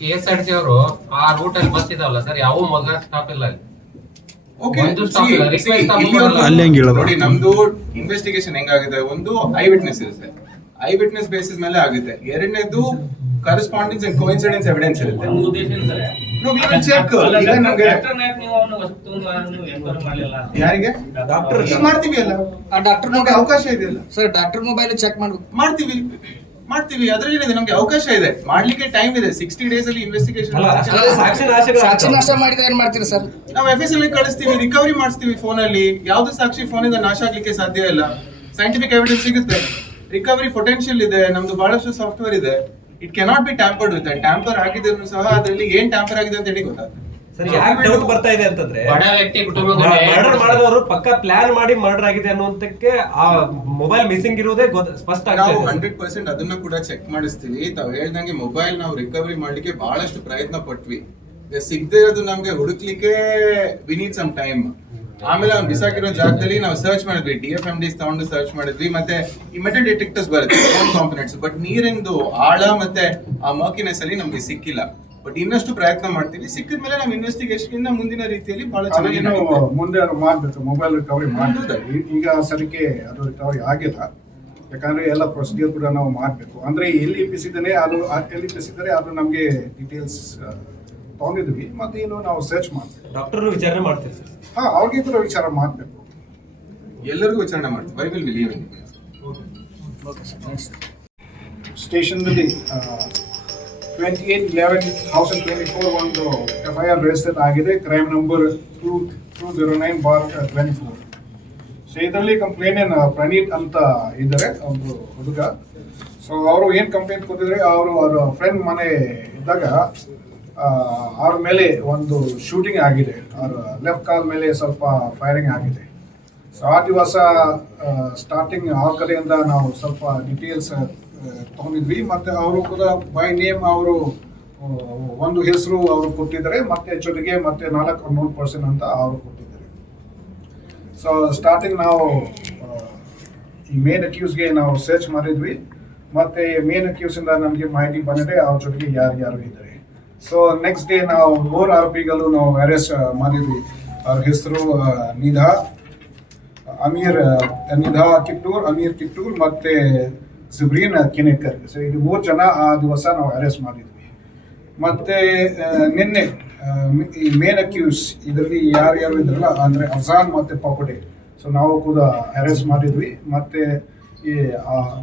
ಕೆ ಎಸ್ ಆರ್ ಟಿ ಅವರು ಆ ರೂಟ್ ಅಲ್ಲಿ ಬಸ್ ಇದಾವಲ್ಲ ಸರ್ ಯಾವ ಮೊದಲ ಸ್ಟಾಪ್ ಇಲ್ಲ ಅಲ್ಲಿ. ಅಲ್ಲಿ ಹೆಂಗ್ ಹೇಳೋದು? ನೋಡಿ ನಮ್ದು ಇನ್ವೆಸ್ಟಿಗೇಷನ್ ಹೆಂಗಾಗಿದೆ ಒಂದು ಐ ವಿಟ್ನೆಸ್ ಇರುತ್ತೆ. ಐ ವಿಟ್ನೆಸ್ ಬೇಸಿಸ್ ಮೇಲೆ ಆಗುತ್ತೆ. ಎರಡನೇದು ಕರೆಸ್ಪಾಂಡೆನ್ಸ್ ಅಂಡ್ ಕೋಇನ್ಸಿಡೆನ್ಸ್ ಎವಿಡೆನ್ಸ್ ಇರುತ್ತೆ. No, we will check. ಈಗ ನಮ್ಗೆ ಯಾರಿಗೆ? ಡಾಕ್ಟರ್ ಈಗ ಮಾಡ್ತೀವಿ ಅಲ್ಲ. ಆ ಡಾಕ್ಟರ್ ನಮ್ಗೆ ಅವಕಾಶ ಇದೆಯಲ್ಲ. ಸರ್ ಡಾಕ್ಟರ್ ಮೊಬೈಲ್ ಚೆಕ್ ಮಾಡ್ಬೇಕು. ಮಾಡ್ತೀವಿ. ಮಾಡ್ತೀವಿ. ಅದ್ರಲ್ಲಿ ಏನಿದೆ ನಮ್ಗೆ ಅವಕಾಶ ಇದೆ. ಮಾಡ್ಲಿಕ್ಕೆ ಟೈಮ್ ಇದೆ. ಸಿಕ್ಸ್ಟಿ ಡೇಸ್ ಅಲ್ಲಿ ಇನ್ವೆಸ್ಟಿಗೇಷನ್ ಸಾಕ್ಷಿ ಸಾಕ್ಷಿ ನಾಶ ಮಾಡಿದ್ರೆ ಏನ್ ಮಾಡ್ತೀರಿ ಸರ್? ನಾವು ಎಫ್ ಎಸ್ ಅಲ್ಲಿ ಕಳಿಸ್ತೀವಿ ರಿಕವರಿ ಮಾಡಿಸ್ತೀವಿ ಫೋನ್ ಅಲ್ಲಿ. ಯಾವ್ದು ಸಾಕ್ಷಿ ಫೋನ್ ಇಂದ ನಾಶ ಆಗ್ಲಿಕ್ಕೆ ಸಾಧ್ಯ ಇಲ್ಲ. ಸೈಂಟಿಫಿಕ್ ಎವಿಡೆನ್ಸ್ ಸಿಗುತ್ತೆ. ರಿಕವರಿ ಪೊಟೆನ್ಷಿಯಲ್ ಇದೆ. ನಮ್ದು ಬಹಳಷ್ಟು ಸಾಫ್ಟ್ವೇರ್ ಇದೆ. It cannot be tampered with tamper ಆಗಿದ್ರು ಸಹ ಅದರಲ್ಲಿ ಏನ್ ಟ್ಯಾಂಪರ್ ಆಗಿದೆ ಅಂತ ಹೇಳಿ ಗೊತ್ತಾಗ್ತದೆ. ಸರ್ ಯಾಕೆ ಡೌಟ್ ಬರ್ತಾ ಇದೆ ಅಂತಂದ್ರೆ ಬಡ ವ್ಯಕ್ತಿ ಕುಟುಂಬದಲ್ಲಿ ಮರ್ಡರ್ ಮಾಡಿದವರು ಪಕ್ಕ ಪ್ಲಾನ್ ಮಾಡಿ ಮರ್ಡರ್ ಆಗಿದೆ ಅನ್ನುವಂತಕ್ಕೆ ಆ ಮೊಬೈಲ್ ಮಿಸ್ಸಿಂಗ್ ಇರುವುದೇ ಗೊತ್ತ- ಸ್ಪಷ್ಟ ನಾವು ಹಂಡ್ರೆಡ್ ಪರ್ಸೆಂಟ್ ಅದನ್ನ ಕೂಡ ಚೆಕ್ ಮಾಡಿಸ್ತೀವಿ. ತಾವು ಹೇಳ್ದಂಗೆ ಮೊಬೈಲ್ ನಾವು ರಿಕವರಿ ಮಾಡ್ಲಿಕ್ಕೆ ಬಹಳಷ್ಟು ಪ್ರಯತ್ನ ಪಟ್ವಿ. ಸಿಗದೆ ಇರೋದು ನಮ್ಗೆ ಹುಡುಕ್ಲಿಕ್ಕೆ ವಿ ನೀಡ್ ಸಮ್ ಟೈಮ್ ಆಮೇಲೆ ಅವ್ನು ಬಿಸಾಕಿರೋ ಜಾಗದಲ್ಲಿ ನಾವು ಸರ್ಚ್ ಮಾಡಿದ್ವಿ. ಡಿ ಎಫ್ ಎಂ ಡಿಸ್ ತಗೊಂಡು ಸರ್ಚ್ ಮಾಡಿದ್ವಿ. ಮತ್ತೆ ಇಮಿಡಿಯೇಟ್ ಡಿಟೆಕ್ಟರ್ಸ್ ಬರುತ್ತೆ ಕಾಂಪೊನೆಂಟ್ಸ್ ಬಟ್ ನೀರಿಂದು ಆಳ ಮತ್ತೆ ಆ ಮರ್ಕಿನೆಸ್ ಅಲ್ಲಿ ನಮ್ಗೆ ಸಿಕ್ಕಿಲ್ಲ. ಬಟ್ ಇನ್ನಷ್ಟು ಪ್ರಯತ್ನ ಮಾಡ್ತೀವಿ. ಸಿಕ್ಕಿದ ಮೇಲೆ ನಾವು ಇನ್ವೆಸ್ಟಿಗೇಷನ್ ಇಂದ ಮುಂದಿನ ರೀತಿಯಲ್ಲಿ ಬಹಳ ಚೆನ್ನಾಗಿ ಮುಂದೆ ನಡೀತದೆ. ಮುಂದೆ ಮಾಡ್ಬೇಕು. ಮೊಬೈಲ್ ರಿಕವರಿ ಮಾಡಿದ್ರೆ ಈಗ ಸರಿಕೆ ಅದು ರಿಕವರಿ ಆಗಿಲ್ಲ. ಯಾಕಂದ್ರೆ ಎಲ್ಲ ಪ್ರೊಸೀಜರ್ ಕೂಡ ನಾವು ಮಾಡಬೇಕು. ಅಂದ್ರೆ ಎಲ್ಲಿ ಬಿಸಿದ್ದಾನೆ ಅದು ಆ- ಎಲ್ಲಿ ಬಿಸಿದ್ದಾರೆ ಅದು ನಮಗೆ ಡೀಟೇಲ್ಸ್ ತಗೊಂಡಿದ್ವಿ ಮತ್ತೆ ಇನ್ನು ನಾವು ಸರ್ಚ್ ಮಾಡ್ತೀವಿ ಡಾಕ್ಟರ್ ವಿಚಾರಣೆ ಮಾಡ್ತೀವಿ ಸರ್? ಹಾ ಅವ್ರಿಗೆ ಕೂಡ ವಿಚಾರ ಮಾಡಬೇಕು. ಎಲ್ಲರಿಗೂ ವಿಚಾರಣೆ ಮಾಡ್ತೀವಿ. By will believe in ಸ್ಟೇಷನ್ನಲ್ಲಿ twenty eight eleven thousand twenty four ಒಂದು ಎಫ್ ಐ ಆರ್ ರಿಜಿಸ್ಟರ್ ಆಗಿದೆ. Crime number two two zero nine bar twenty four so ಇದರಲ್ಲಿ ಕಂಪ್ಲೇಂಟ್ ಪ್ರಣೀತ್ ಅಂತ ಇದ್ದಾರೆ. ಒಂದು ಹುಡುಗ. ಸೊ ಅವರು ಏನು ಕಂಪ್ಲೇಂಟ್ ಕೊಟ್ಟಿದ್ರೆ ಅವರು ಅವರ ಫ್ರೆಂಡ್ ಮನೆ ಇದ್ದಾಗ ಅವ್ರ ಮೇಲೆ ಒಂದು ಶೂಟಿಂಗ್ ಆಗಿದೆ. ಅವ್ರ ಲೆಫ್ಟ್ ಕಾಲ್ ಮೇಲೆ ಸ್ವಲ್ಪ ಫೈರಿಂಗ್ ಆಗಿದೆ. ಸೊ ಆ ದಿವಸ ಸ್ಟಾರ್ಟಿಂಗ್ ಆ ಕಡೆಯಿಂದ ನಾವು ಸ್ವಲ್ಪ ಡೀಟೇಲ್ಸ್ ತಗೊಂಡಿದ್ವಿ. ಮತ್ತೆ ಅವರು ಕೂಡ ಬೈ ನೇಮ್ ಅವರು ಒಂದು ಹೆಸರು ಅವರು ಕೊಟ್ಟಿದ್ದಾರೆ. ಮತ್ತೆ ಜೊತೆಗೆ ಮತ್ತೆ ನಾಲ್ಕು ಹನ್ನೊಂದು ಪರ್ಸೆಂಟ್ ಅಂತ ಅವರು ಕೊಟ್ಟಿದ್ದಾರೆ. ಸೊ ಸ್ಟಾರ್ಟಿಂಗ್ ನಾವು ಈ ಮೇನ್ ಅಕ್ಯೂಸ್ಗೆ ನಾವು ಸರ್ಚ್ ಮಾಡಿದ್ವಿ. ಮತ್ತೆ ಮೇನ್ ಅಕ್ಯೂಸಿಂದ ನಮಗೆ ಮಾಹಿತಿ ಬಂದಿದೆ. ಅವ್ರ ಜೊತೆಗೆ ಯಾರು ಯಾರು ಇದ್ದಾರೆ. ಸೊ ನೆಕ್ಸ್ಟ್ ಡೇ ನಾವು ಮೂರು ಆರೋಪಿಗಳು ನಾವು ಅರೆಸ್ಟ್ ಮಾಡಿದ್ವಿ. ಅವ್ರ ಹೆಸರು ನಿಧಾ, ಅಮೀರ್ ನಿಧಾ ಕಿಟ್ಟೂರ್ ಅಮೀರ್ ಕಿಟ್ಟೂರ್ ಮತ್ತೆ ಜುಬ್ರೀನ್ ಕೆನೆಕರ್ ಸೊ ಇದು ಮೂರು ಜನ ಆ ದಿವಸ ನಾವು ಅರೆಸ್ಟ್ ಮಾಡಿದ್ವಿ. ಮತ್ತೆ ನಿನ್ನೆ ಈ ಮೇನ್ ಅಕ್ಯೂಸ್ ಇದರಲ್ಲಿ ಯಾರ್ಯಾರು ಇದ್ರಲ್ಲ, ಅಂದರೆ ಅಫ್ಜಾನ್ ಮತ್ತೆ ಪಾಪಡೆ ಸೊ ನಾವು ಕೂಡ ಅರೆಸ್ಟ್ ಮಾಡಿದ್ವಿ. ಮತ್ತೆ, ಈ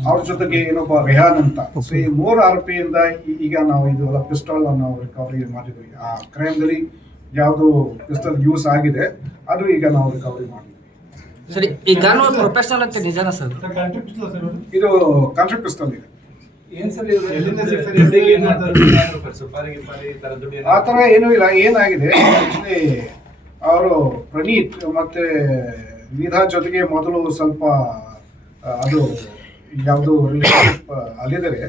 ಅವ್ರ ಜೊತೆಗೆ ಏನೊಬ್ಬ ರೆಹಾನ್ ಅಂತ. ಸೊ ಈ ಮೂರು ಆರೋಪಿಯಿಂದ ಈಗ ನಾವು ಇದು ಪಿಸ್ಟಲ್ ನಾವು ರಿಕವರಿ ಮಾಡಿದ್ವಿ. ಆ ಕ್ರೈಮ್ದಲ್ಲಿ ಯಾವುದು ಪಿಸ್ಟಲ್ ಯೂಸ್ ಆಗಿದೆ. ಅದು ಈಗ ನಾವು ರಿಕವರಿ ಮಾಡಿದ್ವಿ. ಸರಿ ಈ ಗನ್ ಪ್ರೊಫೆಷನಲ್ ಅಂತ ನಿಜಾನ ಸರ್ ಇದು ಕಾನ್ಸೆಪ್ಟ್ ಪಿಸ್ಟಲ್ ಇದೆ. ಆ ಥರ ಏನೂ ಇಲ್ಲ ಏನಾಗಿದೆ? ಆಕ್ಚುಲಿ ಅವರು ಪ್ರಣೀತ್ ಮತ್ತೆ ನಿಧಾ ಜೊತೆಗೆ ಮೊದಲು ಸ್ವಲ್ಪ ಅದು ಯಾವುದು ರಿಲೇಶನ್ಶಿಪ್ ಅಲ್ಲಿದ್ದಾರೆ.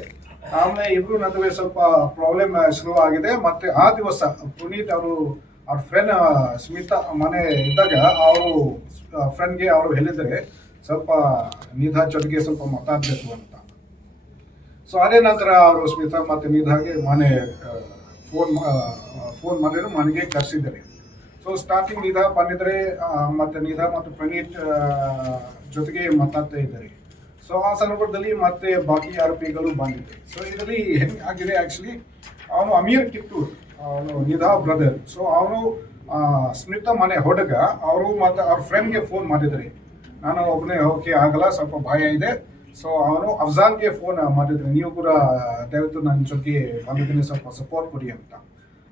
ಆಮೇಲೆ ಇಬ್ರು ನಡುವೆ ಸ್ವಲ್ಪ ಪ್ರಾಬ್ಲಮ್ ಶುರು ಆಗಿದೆ ಮತ್ತೆ ಆ ದಿವಸ ಪುನೀತ್ ಅವರು ಅವ್ರ ಫ್ರೆಂಡ್ ಸ್ಮಿತಾ ಮನೆ ಇದ್ದಾಗ ಅವರು ಫ್ರೆಂಡ್ಗೆ ಅವರು ಹೇಳಿದರೆ ಸ್ವಲ್ಪ ನಿಧಾ ಜೊತೆಗೆ ಸ್ವಲ್ಪ ಮಾತಾಡಬೇಕು ಅಂತ. ಸೊ ಅದೇ ನಂತರ ಅವರು ಸ್ಮಿತಾ ಮತ್ತು ನಿಧಾಗೆ ಮನೆ ಫೋನ್ ಫೋನ್ ಮಾಡಿದ್ರು, ಮನೆಗೆ ಕರೆಸಿದ್ದಾರೆ. ಸೊ ಸ್ಟಾರ್ಟಿಂಗ್ ನಿಧಾ ಬಂದಿದ್ರೆ ಮತ್ತು ನಿಧಾ ಮತ್ತು ಪ್ರಣೀತ್ ಜೊತೆಗೆ ಮಾತಾಡ್ತಾ ಇದ್ದಾರೆ. ಸೊ ಆ ಸಂದರ್ಭದಲ್ಲಿ ಮತ್ತೆ ಬಾಕಿ ಆರೋಪಿಗಳು ಬಂದಿದ್ದಾರೆ. ಸೊ ಇದರಲ್ಲಿ ಹೆಂಗೆ ಆಗಿದೆ ಆ್ಯಕ್ಚುಲಿ ಅವನು ಅಮೀರ್ ಕಿತ್ತೂರ್. ಅವನು ನಿಧಾ ಬ್ರದರ್ ಸೊ ಅವನು ಸ್ಮಿತಾ ಮನೆ ಹೊಡಗ, ಅವರು ಮತ್ತೆ ಅವ್ರ ಫ್ರೆಂಡ್ಗೆ ಫೋನ್ ಮಾಡಿದ್ರಿ. ನಾನು ಒಬ್ಬನೇ ಓಕೆ, ಆಗಲ್ಲ, ಸ್ವಲ್ಪ ಭಯ ಇದೆ. ಸೊ ಅವನು ಅಫ್ಜಾನ್ಗೆ ಫೋನ್ ಮಾಡಿದ್ರಿ. ನೀವು ಕೂಡ ದಯವಿಟ್ಟು ನನ್ನ ಜೊತೆಗೆ ಬಂದಿದ್ದೀನಿ, ಸ್ವಲ್ಪ ಸಪೋರ್ಟ್ ಕೊಡಿ ಅಂತ.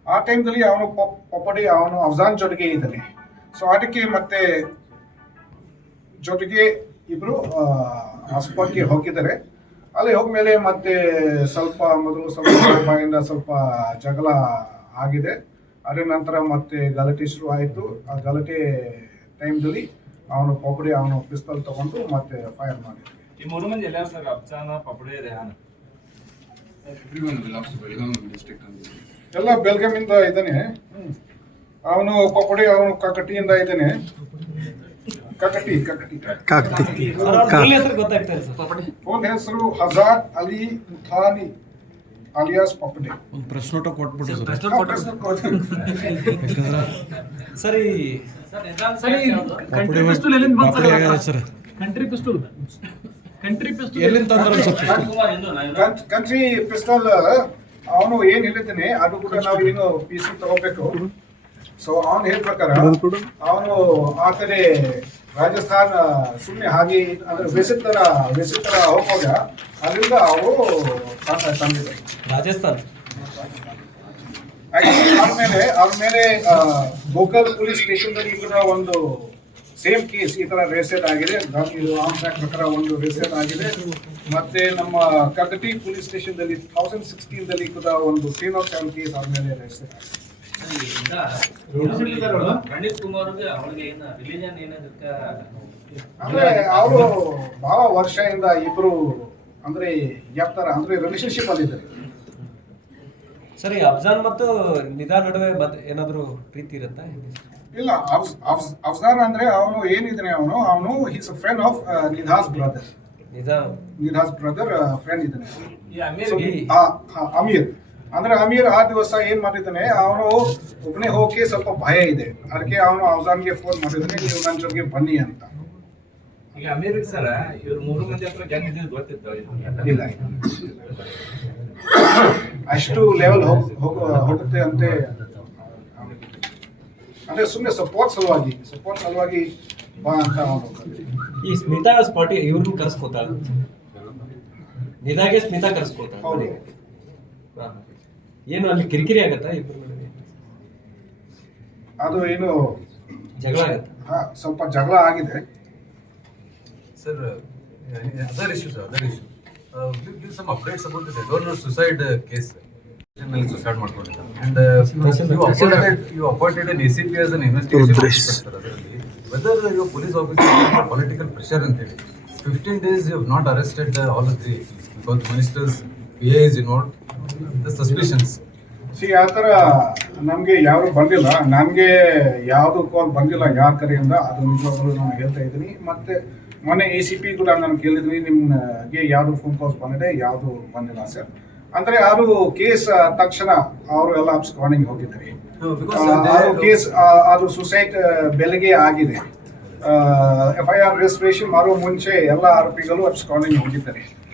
ಆ ಟೈಮ್ದಲ್ಲಿ ಅವನು ಪಪ್ಪಡಿ ಅವನು ಅಫ್ಜಾನ್ ಜೊತೆಗೆ ಇದ್ದಾನೆ. ಸೊ ಅದಕ್ಕೆ ಮತ್ತೆ ಜೊತೆಗೆ ಇಬ್ಬರು ಆಸ್ಪತ್ರೆಗೆ ಹೋಗಿದ್ದಾರೆ. ಅಲ್ಲಿ ಹೋಗ್ಮೇಲೆ ಮತ್ತೆ ಸ್ವಲ್ಪ ಮೊದಲು ಸ್ವಲ್ಪ [COUGHS] ಸ್ವಲ್ಪ ಜಗಳ ಆಗಿದೆ. ಅದರ ನಂತರ ಮತ್ತೆ ಗಲಾಟೆ ಶುರು ಆಯಿತು ಆ ಗಲಾಟೆ ಟೈಮ್ದಲ್ಲಿ ಅವನು ಪಪಡಿ ಅವನು ಪಿಸ್ತಲ್ ತಗೊಂಡು ಮತ್ತೆ ಫೈರ್ ಮಾಡಿದ್ರು. ಈ ಮೂರು ಮಂದಿ ಎಲ್ಲ ಸರ್? ಅಬ್ಜಾನ ಪಪಡೆ ರೆಹಾನ್? ಎಲ್ಲ ಬೆಲ್ಗಾಮಿಂದ ಇದ್ದಾನೆ. ಅವನು ಪಪಡಿ ಅವನು ಕಕಟಿಯಿಂದ ಇದ್ದಾನೆ. ಕಕಟಿ ಕಕಟಿ ಹೆಸರು ಗೊತ್ತಾಗ್ತಾ ಸರ್. ಅವನ ಹೆಸರು ಹಜಾರ್ ಅಲಿ ಮುಥಾನಿ. ಅಲಿಯಾಸ್ ಪಪಡೆ ಒಂದು ಪ್ರೆಸ್ ನೋಟ ಕೊಟ್ಬಿಟ್ಟು ಸರ್ ಸರಿ. ಸರಿ. ಕಂಟ್ರಿ ಪಾಪಡಿ ಪಿಸ್ತೂಲ್ ಎಲ್ಲಿಂದ ಬಂತು sir? Country pistol country pistol ಎಲ್ಲಿಂದ ತಂದ್ರು ಸರ್? ಕಂಟ್ರಿ ಪಿಸ್ತೂಲ್ ಅವನು ಏನು ಹೇಳಿದ್ದಾನೆ ಅದು ಕೂಡ ನಾವು ಏನು ಪಿ ಸಿ ತಗೋಬೇಕು. ಸೊ ಅವನು ಹೇಳ ಪ್ರಕಾರ ಅವನು ಆ ಕಡೆ ರಾಜಸ್ಥಾನ ಸುಮ್ಮನೆ ಹಾಗೆ ಅಂದ್ರೆ ವಿಸಿಟ್ ತರ ವಿಸಿಟ್ ಅದರಿಂದ ಅವರು ತಂದಿದ್ದಾರೆ. ರಾಜಸ್ಥಾನ. ಆಮೇಲೆ ಆಮೇಲೆ ಗೋಕಲ್ ಪೊಲೀಸ್ ಸ್ಟೇಷನ್ ದಲ್ಲಿ ಕೂಡ ಒಂದು ಸೇಮ್ ಕೇಸ್ ಈ ತರ ರೇಸೆಟ್ ಆಗಿದೆ. ಇದು ಆಕ್ಟ್ ಪ್ರಕಾರ ಒಂದು ರೇಸೆಟ್ ಆಗಿದೆ. ಮತ್ತೆ ನಮ್ಮ ಕಗಟಿ ಪೊಲೀಸ್ ಸ್ಟೇಷನ್ ದಲ್ಲಿ ತೌಸಂಡ್ ಸಿಕ್ಸ್ಟೀನ್ ದಲ್ಲಿ ಕೂಡ ಒಂದು ಸೇಮ್ ಆಫ್ ಸೆವೆನ್ ಕೇಸ್ ಆದ್ಮೇಲೆ ರೇಸೆಟ್ ಆಗಿದೆ. ಕುಮಾರ್ಗೆ ಅವಳಿಗೆ ಏನು ರಿಲಿಜನ್ ಏನದಕ್ಕೆ ಅಂದ್ರೆ ಅವರು ಬಹಳ ವರ್ಷದಿಂದ ಇಬ್ರು ಅಂದ್ರೆ ಯಾವ ತರ ಅಂದ್ರೆ ರಿಲೇಶನ್ಶಿಪ್ ಅಲ್ಲಿ ಇದ್ದಾರೆ. ಸರಿ ಅಫ್ಜಾನ್ ಮತ್ತು ನಿಧಾ ನಡುವೆ ಬದ್ ಏನಾದ್ರು ಪ್ರೀತಿ ಇರುತ್ತಾ? ಇಲ್ಲ ಅಫ್- ಅಫ್- ಅಫ್ಜಾನ್ ಅಂದ್ರೆ ಅವನು ಏನಿದ್ದಾನೆ ಅವನು ಅವನು his friend of Nidha's brother Nidha. Nidha's brother friend ಇದ್ದಾನೆ ಅಮೀರ್. ಅಂದ್ರೆ ಅಮೀರ್ ಆ ದಿವಸ ಏನ್ ಮಾಡಿದ್ದಾನೆ ಅವನು ಒಬ್ಬನೇ ಹೋಗಿ ಸ್ವಲ್ಪ ಭಯ ಇದೆ. ಅದಕ್ಕೆ ಅವನು ಅವಜಾನ್ಗೆ ಫೋನ್ ಮಾಡಿದ್ದಾನೆ ನೀವು ನನ್ನ ಜೊತೆಗೆ ಬನ್ನಿ ಅಂತ. ಈಗ ಅಮೀರ್ ಸರ್ ಇವ್ರು ಮೂರು ಮಂದಿ ಹತ್ರ ಗ್ಯಾಂಗ್ ಇದ್ದಿದ್ದು ಗೊತ್ತಿತ್ತು. ಇಲ್ಲ ಅಷ್ಟು ಲೆವೆಲ್ ಹೋಗ ಹೋಗುತ್ತೆ ಅಂತೆ ಅಂದ್ರೆ ಸುಮ್ಮನೆ ಸಪೋರ್ಟ್ ಸಲುವಾಗಿ ಸಪೋರ್ಟ್ ಸಲುವಾಗಿ ಬಾ ಅಂತ ಅವನು ಈ ಸ್ಮಿತಾ ಸ್ಪಾಟಿ ಇವ್ರನ್ನ ಕರ್ಸ್ಕೊತಾಳ ನಿಧಾಗೆ ಸ್ಮಿತಾ ಕರ್ಸ್ಕೊತಾರೆ ಹೌದು. ಏನು ಅಲ್ಲಿ ಕಿರಿಕಿರಿ ಆಗತ್ತಾ ಇಬ್ಬರು ನಡುವೆ? ಅದು ಏನು ಜಗಳ ಹಾ ಸ್ವಲ್ಪ ಜಗಳ ಆಗಿದೆ. Sir other issue sir other issue police officer political pressure ಅಂತ ಹೇಳಿ fifteen days you not arrested all of the because ministers is involved. The suspicions. ಸಿ ಆ ಥರ ನಮಗೆ ಯಾರು ಬಂದಿಲ್ಲ. ನನಗೆ ಯಾವುದು ಕಾಲ್ ಬಂದಿಲ್ಲ ಯಾರ ಕಡೆಯಿಂದ ಅದು ನಿಜವಾಗ್ಲೂ ನಾನು ಹೇಳ್ತಾ ಇದ್ದೀನಿ. ಮತ್ತೆ ಮೊನ್ನೆ ಎ ಸಿ ಪಿ ಕೂಡ ನಾನು ಕೇಳಿದ್ವಿ ನಿಮಗೆ ಯಾವುದು ಫೋನ್ ಕಾಲ್ಸ್ ಬಂದಿದೆ ಯಾವುದು ಬಂದಿಲ್ಲ ಸರ್. ಅಂದ್ರೆ ಅದು ಕೇಸ್ ತಕ್ಷಣ ಅವರು ಎಲ್ಲ ಅಬ್ಸ್ಕಾಂಡಿಂಗ್ ಹೋಗಿದ್ದಾರೆ. ಕೇಸ್ ಅದು ಸುಸೈಡ್ ಬೆಳಗ್ಗೆ ಆಗಿದೆ. ಎಫ್ ಐ ಆರ್ ರಿಜಿಸ್ಟ್ರೇಷನ್ ಮಾಡುವ ಮುಂಚೆ ಎಲ್ಲ ಆರೋಪಿಗಳು ಅಬ್ಸ್ಕಾಂಡಿಂಗ್ ಹೋಗಿದ್ದಾರೆ.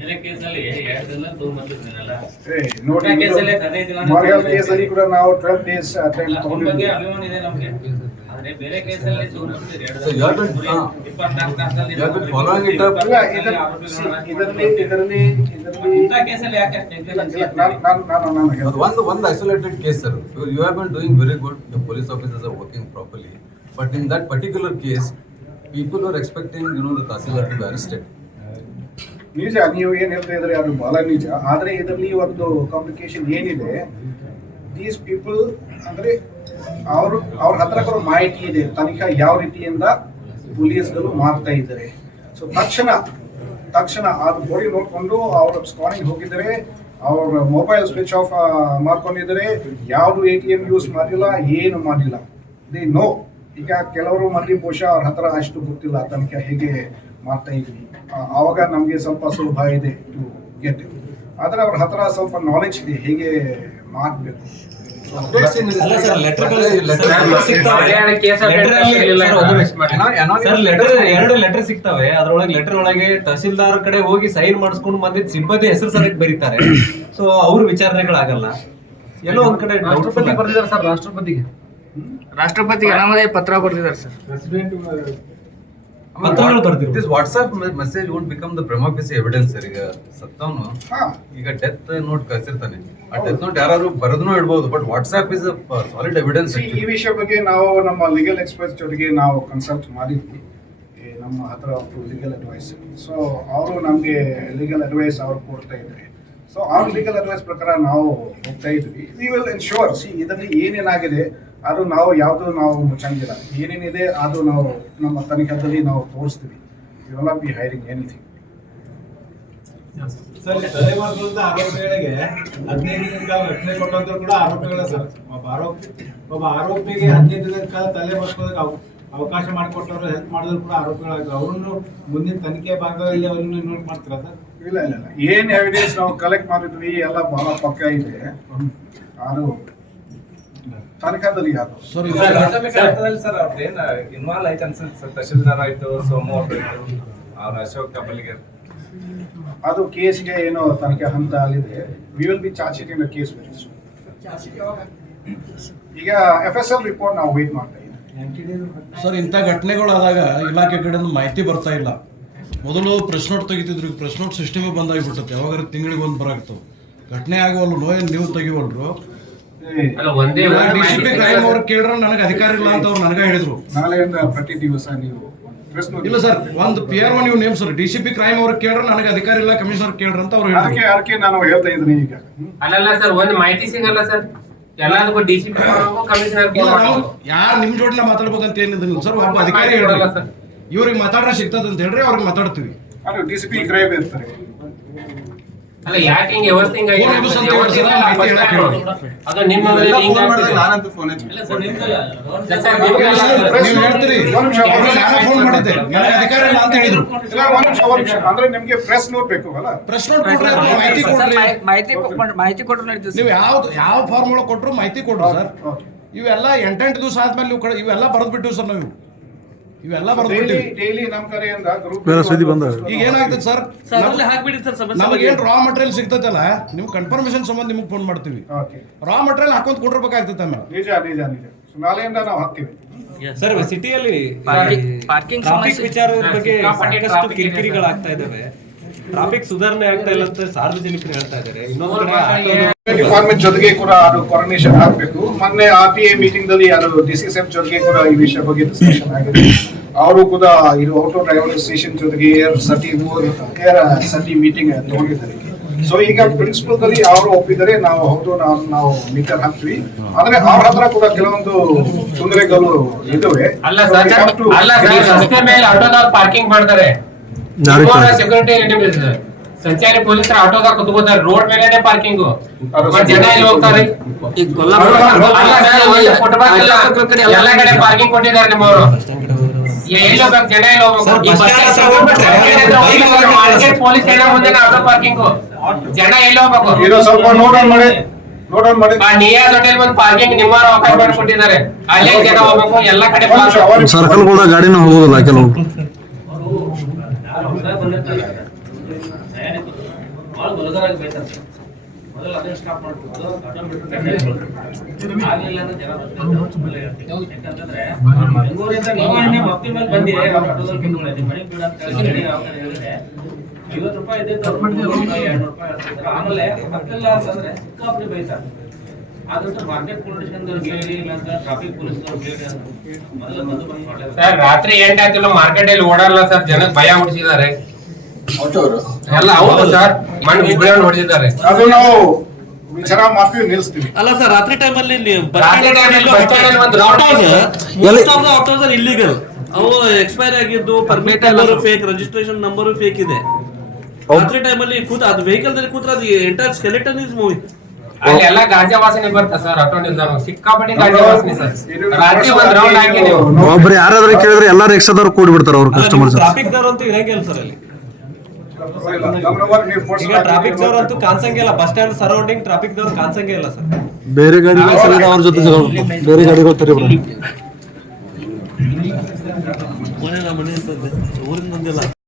ಬೇರೆ ಕೇಸಲ್ಲಿ ಕೂಡ ನಾವು ಟ್ವೆಲ್ ಡೇಸ್ ಟೈಮ್ ನಾನು ಒಂದು ಒಂದು isolated case sir you have been doing very good the police officers are working properly but in that particular case people are expecting you know the tahsildar to be arrested ನಿಜ, ನೀವು ಏನ್ ಹೇಳ್ತಾ ಇದ್ರೆ ಅದು ಬಹಳ ನಿಜ. ಆದ್ರೆ ಇದರಲ್ಲಿ ಒಂದು ಕಾಂಪ್ಲಿಕೇಶನ್ ಏನಿದೆ ದೀಸ್ ಪೀಪಲ್ ಅಂದ್ರೆ ಅವರು, ಅವ್ರ ಹತ್ರ ಕೂಡ ಮಾಹಿತಿ ಇದೆ, ತನಿಖಾ ಯಾವ ರೀತಿಯಿಂದ ಪೊಲೀಸ್ಗಳು ಮಾಡ್ತಾ ಇದ್ದಾರೆ. ಸೊ ತಕ್ಷಣ ತಕ್ಷಣ ಅದು ಬಾಡಿ ನೋಡ್ಕೊಂಡು ಅವ್ರ ಸ್ಕಾನಿಂಗ್ ಹೋಗಿದ್ದಾರೆ, ಅವ್ರ ಮೊಬೈಲ್ ಸ್ವಿಚ್ ಆಫ್ ಮಾಡ್ಕೊಂಡಿದ್ದಾರೆ. ಯಾವುದು ಎ ಟಿ ಎಂ ಯೂಸ್ ಮಾಡಿಲ್ಲ, ಏನು ಮಾಡಿಲ್ಲ. ದೇ ನೋ ಈಗ ಕೆಲವರು ಮಂದಿ ಬಹುಶಃ ಅವ್ರ ಹತ್ರ ಅಷ್ಟು ಗೊತ್ತಿಲ್ಲ, ತನಿಖೆ ಹೇಗೆ ಮಾಡ್ತಾ ಇದ್ವಿ. ಆವಾಗ ನಮಗೆ ಸ್ವಲ್ಪ ಸುಲಭ ಇದೆ ಟು ಗೆಟ್ ಆದರೆ ಅವ್ರ ಹತ್ರ ಸ್ವಲ್ಪ ನಾಲೆಜ್ ಇದೆ ಹೇಗೆ ಮಾಡಬೇಕು. ಎರಡು ಲೆಟರ್ ಸಿಗ್ತವೆ. ಅದ್ರೊಳಗೆ ಲೆಟರ್ ಒಳಗೆ ತಹಸೀಲ್ದಾರ್ ಕಡೆ ಹೋಗಿ ಸೈನ್ ಮಾಡಿಸ್ಕೊಂಡು ಬಂದಿದ್ದ ಸಿಬ್ಬಂದಿ ಹೆಸರು ಸರಿಯಾಗಿ ಬರೀತಾರೆ. ಸೊ ಅವ್ರ ವಿಚಾರಣೆಗಳಾಗಲ್ಲ. ಎಲ್ಲೋ ಒಂದ್ ಕಡೆ ರಾಷ್ಟ್ರಪತಿ ಬರ್ತಿದ್ದಾರೆ ಸರ್ ರಾಷ್ಟ್ರಪತಿಗೆ. ರಾಷ್ಟ್ರಪತಿಗೆ ಅನಾಮಧೇಯ ಪತ್ರ ಬರ್ತಿದ್ದಾರೆ ಸರ್. ಬರ್ದಿರು this WhatsApp message won't become the prime evidence sir. ಈಗ ಸತ್ತವನು ಹಾ. ಈಗ ಡೆತ್ ನೋಟ್ ಕಳಿಸಿರ್ತಾನೆ. ಆ ಡೆತ್ ನೋಟ್ ಯಾರು ಬರೆದ್ನೂ ಇಡ್ಬೋದು but WhatsApp is solid evidence ಈ ವಿಷಯ ಬಗ್ಗೆ ನಾವು ನಮ್ಮ ಲೀಗಲ್ ಎಕ್ಸ್ಪರ್ಟ್ ಜೊತೆಗೆ ನಾವು ಕನ್ಸಲ್ಟ್ ಮಾಡಿದ್ವಿ. ನಮ್ಮ ಹತ್ರ ಲೀಗಲ್ ಅಡ್ವೈಸ್ ಸೊ ಅವರು ನಮಗೆ ಲೀಗಲ್ ಅಡ್ವೈಸ್ ಅವ್ರು ಕೊಡ್ತಾ ಇದ್ದಾರೆ ಸೊ ಅವ್ರ ಲೀಗಲ್ ಅಡ್ವೈಸ್ ಪ್ರಕಾರ ನಾವು ಹೋಗ್ತಾ ಇದ್ವಿ. ವಿ ವಿಲ್ ಎನ್ಶೋರ್ ಸಿ ಇದರಲ್ಲಿ ಏನೇನಾಗಿದೆ? ಅದು ನಾವು ಯಾವುದು ನಾವು ಮುಚ್ಚಂಗಿಲ್ಲ. ಏನೇನಿದೆ ಅದು ನಾವು ನಮ್ಮ ತನಿಖೆದಲ್ಲಿ ನಾವು ತೋರಿಸ್ತೀವಿ. ಇವೆಲ್ಲ ಬಿ ಹೈರಿಂಗ್ ಎನಿಥಿಂಗ್ ಸರ್ ತಲೆಮಾರುಗಳಂತ ಆರೋಪಿಗಳಿಗೆ ಹದಿನೈದು ದಿನದ ಕಾಲ ರಕ್ಷಣೆ ಕೊಟ್ಟಂತರು ಕೂಡ ಆರೋಪಿಗಳ ಸರ್. ಒಬ್ಬ ಆರೋಪಿ ಒಬ್ಬ ಆರೋಪಿಗೆ ಹದಿನೈದು ದಿನದ ಕಾಲ ತಲೆ ಬರ್ಸ್ಕೋದಕ್ಕೆ ಅವ- ಅವಕಾಶ ಮಾಡಿಕೊಟ್ಟವರು ಹೆಲ್ಪ್ ಮಾಡಿದ್ರು ಕೂಡ ಆರೋಪಿಗಳಾಗ್ತವೆ ಅವರನ್ನು ಮುಂದಿನ ತನಿಖೆ ಭಾಗದಲ್ಲಿ ಅವರನ್ನು ನೋಟ್ ಮಾಡ್ತೀರಾ ಸರ್? ಇಲ್ಲ ಇಲ್ಲ ಇಲ್ಲ. ಏನು ಎವಿಡೆನ್ಸ್ ನಾವು ಕಲೆಕ್ಟ್ ಮಾಡಿದ್ವಿ ಎಲ್ಲ ಬಹಳ ಪಕ್ಕ ಇದೆ. ಅದು ತನಿಖಾದಲ್ಲಿ ಯಾರು ಸರ್ ಇನ್ವಾಲ್ವ್ ಆಯ್ತು ಅನ್ಸುತ್ತೆ ಸರ್ ತಹಶೀಲ್ದಾರ್ ಆಯ್ತು ಸೋಮು ಅವ್ರು ಅವ್ರ ಅಶೋಕ್ ಕಬ್ಬಲಿಗೆ ಅದು ಕೇಸ್ಗೆ ಏನೋ ತನಿಖೆ ಹಂತ ಆಗಿದೆ. We will be charge it in case ಈಗ ಎಫ್ ಎಸ್ ಎಲ್ ರಿಪೋರ್ಟ್ ನಾವು ವೇಟ್ ಮಾಡ್ತಾ ಇದ್ದೀವಿ. ಸರ್ ಇಂಥ ಘಟನೆಗಳಾದಾಗ ಇಲಾಖೆ ಕಡೆಯಿಂದ ಮಾಹಿತಿ ಬರ್ತಾ ಇಲ್ಲ. ಮೊದಲು ಪ್ರೆಸ್ ನೋಟ್ ತೆಗಿತಿದ್ರು ಈಗ ಪ್ರೆಸ್ ನೋಟ್ ಸಿಸ್ಟಮೇ ಬಂದಾಗಿಬಿಟ್ಟತ್ತೆ ಯಾವಾಗ ತಿಂಗಳಿಗೆ ಒಂದು ಬರಾಗ್ತವೆ ಘಟನೆ ಆಗುವಲ್ಲ ನೋಯನ್ ನೀವು ತೆಗಿವಲ್ರು. ಅಲ್ಲ ಒಂದೇ ಅವ್ರು ಕೇಳ್ರ ನನಗೆ ಅಧಿಕಾರ ಇಲ್ಲ ಅಂತ ಅವ್ರು ನನಗೆ ಹೇಳಿದ್ರು. ನಾಳೆಯಿಂದ ಪ್ರತಿ ದಿವಸ ನೀವು ಇಲ್ಲ ಸರ್ ಒಂದು ಪಿ ಆರ್ ಒನ್ ನೀವು name sir D C P crime ಅವ್ರಿಗೆ ಕೇಳ್ರ ನನಗೆ ಅಧಿಕಾರ ಇಲ್ಲ ಕಮಿಷನರ್ ಕೇಳ್ರ ಅಂತ ಅವ್ರು ಅದಕ್ಕೆ ಅದಕ್ಕೆ ನಾನು ಹೇಳ್ತಾ ಇದ್ದೀನಿ ಈಗ. ಅಲ್ಲಲ್ಲ ಸರ್ ಒಂದ್ ಮಾಹಿತಿ ಸಿಗಲ್ಲ ಸರ್. ಎಲ್ಲದಕ್ಕೂ ಡಿ ಸಿ ಪಿ ಕಮಿಷನರ್ ಯಾರು ನಿಮ್ ಜೋಡಿನ ಮಾತಾಡ್ಬೇಕಂತ ಏನಿದ್ರು ಸರ್ ಒಬ್ಬ ಅಧಿಕಾರಿ ಹೇಳಲ್ಲ ಸರ್. ಇವ್ರಿಗೆ ಮಾತಾಡ್ರೆ ಸಿಗ್ತದ ಅಂತ ಹೇಳ್ರಿ ಅವ್ರಿಗೆ ಮಾತಾಡ್ತೀವಿ. ಅದು ಡಿ ಸಿ ಪಿ ಕ್ರೈಮ್ ಇರ್ತಾರೆ. ಅಲ್ಲ ಯಾಕೆ ಹಿಂಗೆ ಎವರ್ ಥಿಂಗ್ ಹೇಳಿ. ಅದು ನಿಮ್ಮ. ನಾನಂತೂ ಫೋನ್ ನೀವು ಹೇಳ್ತೀರಿ. ಫೋನ್ ಮಾಡಿದ್ದೆ ನನಗೆ ಅಧಿಕಾರ ಇಲ್ಲ ಅಂತ ಹೇಳಿದ್ರು. ಅಂದ್ರೆ ನಿಮ್ಗೆ ಪ್ರೆಸ್ ನೋಟ್ ಬೇಕು ಅಲ್ಲ? ನೋಟ್ ಕೊಟ್ರೆ ಅಥವಾ ಮಾಹಿತಿ ಕೊಡ್ರಿ ಮಾಹಿತಿ ಮಾಹಿತಿ ನಡೀತದೆ ನೀವು ಯಾವ್ದು ಯಾವ ಫಾರ್ಮ್ ಒಳಗೆ ಕೊಟ್ಟರು ಮಾಹಿತಿ ಕೊಡ್ರಿ ಸರ್. ಇವೆಲ್ಲ ಎಂಟೆಂಟು ದಿವಸ ಆದ್ಮೇಲೆ ನೀವು ಕಡೆ ಇವೆಲ್ಲ ಬರೆದು ಬಿಟ್ಟಿವಿ ಸರ್ ನಾವು. ಇವೆಲ್ಲ ಡೈಲಿ ನಮ್ಮ ಕಡೆಯಿಂದ ಗ್ರೂಪ್ ಈಗ ಏನಾಗ್ತದೆ ಸರ್? ಅಲ್ಲೇ ಹಾಕ್ಬಿಡಿ ಸರ್ ಸಮಸ್ಯೆ ನಮಗೆ ಏನು ರಾ ಮಟೀರಿಯಲ್ ಸಿಗ್ತೈತಲ್ಲ ನೀವು ಕನ್ಫರ್ಮೇಶನ್ ಸಂಬಂಧ ನಿಮ್ಗೆ ಫೋನ್ ಮಾಡ್ತೀವಿ. ರಾ ಮಟೀರಿಯಲ್ ಹಾಕೊಂತ ಕೊಟ್ಟಿರ್ಬೇಕಾಗ್ತೈತೆ ಆಮೇಲೆ ನಿಜ ನಿಜ ನಿಜ. ನಾಳೆಯಿಂದ ನಾವು ಹಾಕ್ತೀವಿ. ಸರ್ ಸಿಟಿಯಲ್ಲಿ ಪಾರ್ಕಿಂಗ್ ವಿಚಾರದ ಬಗ್ಗೆ ಸಾಕಷ್ಟು ಕಿರಿಕಿರಿಗಳಾಗ್ತಾ ಇದಾವೆ. ಟ್ರಾಫಿಕ್ ಸುಧಾರಣೆ ಆಗ್ತಾ ಇಲ್ಲ ಅಂತ ಸಾರ್ವಜನಿಕರು ಹೇಳ್ತಾ ಇದ್ದಾರೆ. ಇನ್ನೊಂದು ಕಡೆ ಡಿಪಾರ್ಟ್ಮೆಂಟ್ ಜೊತೆಗೆ ಕೂಡ ಅದು ಕೊರೋನೇಷನ್ ಆಗಬೇಕು. ಮೊನ್ನೆ ಆರ್ ಟಿ ಎ ಮೀಟಿಂಗ್ ದಲ್ಲಿ ಅದು ಡಿ ಸಿ ಎಂ ಜೊತೆಗೆ ಕೂಡ ಈ ವಿಷಯ ಬಗ್ಗೆ ಡಿಸ್ಕಷನ್ ಆಗಿದೆ. ಅವರು ಕೂಡ ಇದು ಆಟೋ ಡ್ರೈವರ್ ಸ್ಟೇಷನ್ ಜೊತೆಗೆ ಏರ್ ಸತಿ ಏರ್ ಸತಿ ಮೀಟಿಂಗ್ ತಗೊಂಡಿದ್ದಾರೆ. ಸೊ ಈಗ ಪ್ರಿನ್ಸಿಪಲ್ ದಲ್ಲಿ ಅವರು ಒಪ್ಪಿದರೆ ನಾವು ಹೌದು ನಾವು ನಾವು ಮೀಟರ್ ಹಾಕ್ತೀವಿ. ಆದ್ರೆ ಅವ್ರ ಹತ್ರ ಕೂಡ ಕೆಲವೊಂದು ತೊಂದರೆಗಳು ಇದಾವೆ. ಅಲ್ಲ ಸರ್ ಅಲ್ಲ ಸರ್ ರಸ್ತೆ ಮೇಲೆ ಆಟೋದವ್ರು ಪಾರ್ಕಿಂಗ್ ಮಾಡ್ತಾರೆ. ಸೆಕ್ಯೂರಿಟಿ ಸಂಚಾರಿ ಪೊಲೀಸರು ಆಟೋದಾಗ ಕುತ್ಕೋತಾರೆ ರೋಡ್ ಮೇಲೆ ಪಾರ್ಕಿಂಗ್ ಜನ ಎಲ್ಲಿ ಹೋಗ್ತಾರೆ? ಎಲ್ಲ ಕಡೆ ಪಾರ್ಕಿಂಗ್ ಕೊಟ್ಟಿದ್ದಾರೆ ನಿಮ್ಮವರು. ಎಲ್ಲಿ ಹೋಗ್ಬೇಕು? ಜನ ಎಲ್ಲಿ ಹೋಗ್ಬೇಕು? ಮಾರ್ಕೆಟ್ ಪೊಲೀಸ್ ಸ್ಟೇಷನ್ ಮುಂದೆ ಆಟೋ ಪಾರ್ಕಿಂಗ್ ಜನ ಎಲ್ಲಿ ಹೋಗ್ಬೇಕು? ಸ್ವಲ್ಪ ಮಾಡಿ. ಗಾಡಿನ ಮಾಡಿ. ಆ ಭಾಳ ಬಲಗರಾಗಿ ಬೈತಾರೆ. ಮೊದಲು ಅದನ್ನ ಸ್ಟಾಪ್ ಮಾಡ್ಬೋದು ಆಗಲಿಲ್ಲ ಅಂದ್ರೆ ಜನ. ಯಾಕಂತಂದ್ರೆ ಬೆಂಗಳೂರಿಂದ ನೀವು ಮಕ್ತಿ ಮೇಲೆ ಬಂದಿ ಆಟೋದಲ್ಲಿ ಕಿತ್ಕೊಳ್ಳಿ. ಮನೆ ಬೀಡ ಅಂತ ಹೇಳಿ ಯಾವ ಕಡೆ ಹೇಳಿದ್ರೆ ಐವತ್ತು ರೂಪಾಯಿ ಇದೆ ಎರಡು ರೂಪಾಯಿ. ಆಮೇಲೆ ಮಕ್ಳಿಲ್ಲ ಅಂತಂದ್ರೆ ಸಿಕ್ಕಾಪಿ ಬೈತಾರೆ. ಸರ್ ರಾತ್ರಿ ಎಂಟಾಯ್ತಿಲ್ಲ ಮಾರ್ಕೆಟ್ ಅಲ್ಲಿ ಓಡಾಡಲ್ಲ ಸರ್ ಜನಕ್ಕೆ ಭಯ ಹುಟ್ಟಿಸಿದ್ದಾರೆ. ಎಲ್ಲ ಹೌದು ಸರ್ ಮಣ್ಣು ಹುಬ್ಳಿ ಹೊಡೆದಿದ್ದಾರೆ ಅದು ನಾವು ವಿಚಾರ ಮಾಡ್ತೀವಿ ನಿಲ್ಲಿಸ್ತೀವಿ. ಅಲ್ಲ ಸರ್ ರಾತ್ರಿ time ಅಲ್ಲಿ ಅಲ್ಲಿ. ಆಟೋಸ್ ಇಲ್ಲಿಗಲ್ ಅವು ಎಕ್ಸ್ಪೈರ್ ಆಗಿದ್ದು permit number fake registration number fake ಇದೆ. ರಾತ್ರಿ ಟೈಮಲ್ಲಿ ಕೂತ ಅದು ವೆಹಿಕಲ್ ದಲ್ಲಿ ಕೂತ್ರ ಅದು ಎಂಟೈರ್ ಸ್ಕೆಲೆಟನ್ ಇಸ್ ಮೂವಿ ಅಲ್ಲಿ ಎಲ್ಲ ಗಾಂಜಾ ವಾಸನೆ ಬರುತ್ತೆ ಸರ್ ಆಟೋ ನಿಲ್ದಾಣ ಸಿಕ್ಕಾಪಟ್ಟೆ ಗಾಂಜಾ ವಾಸನೆ ಸರ್ ರಾತ್ರಿ ಒಂದ್ ರೌಂಡ್ ಹಾಕಿ ನೀವು ಒಬ್ರು ಯಾರಾದ್ರೂ ಕೇಳಿದ್ರೆ ಎಲ್ಲಾ ರಿಕ್ಷಾದವ್ರು ಕೂಡಿ ಬಿಡ್ತಾರೆ ಅವ್ರ ಕಸ್ಟಮರ್ಸ್ ಟ್ರಾಫಿಕ್ ದವ್ರು ಅಂತೂ ಇರಂಗಿಲ್ಲ ಸರ್ ಅಲ್ಲಿ. ಈಗ ಟ್ರಾಫಿಕ್ ದವ್ರು ಅಂತೂ ಕಾಣಿಸಂಗೇ ಇಲ್ಲ. ಬಸ್ ಸ್ಟ್ಯಾಂಡ್ ಸರೌಂಡಿಂಗ್ ಟ್ರಾಫಿಕ್ ದವ್ರು ಕಾಣಿಸಂಗೇ ಇಲ್ಲ ಸರ್ ಬೇರೆ ಗಾಡಿ ಸರಿಯಾಗಿ ಅವ್ರ ಜೊತೆ ಬೇರೆ ಗಾಡಿಗಳು ತರಿ ಮನೆ ಮನೆ ಅಂತ ಊರಿಂದ ಬಂದಿಲ್ಲ.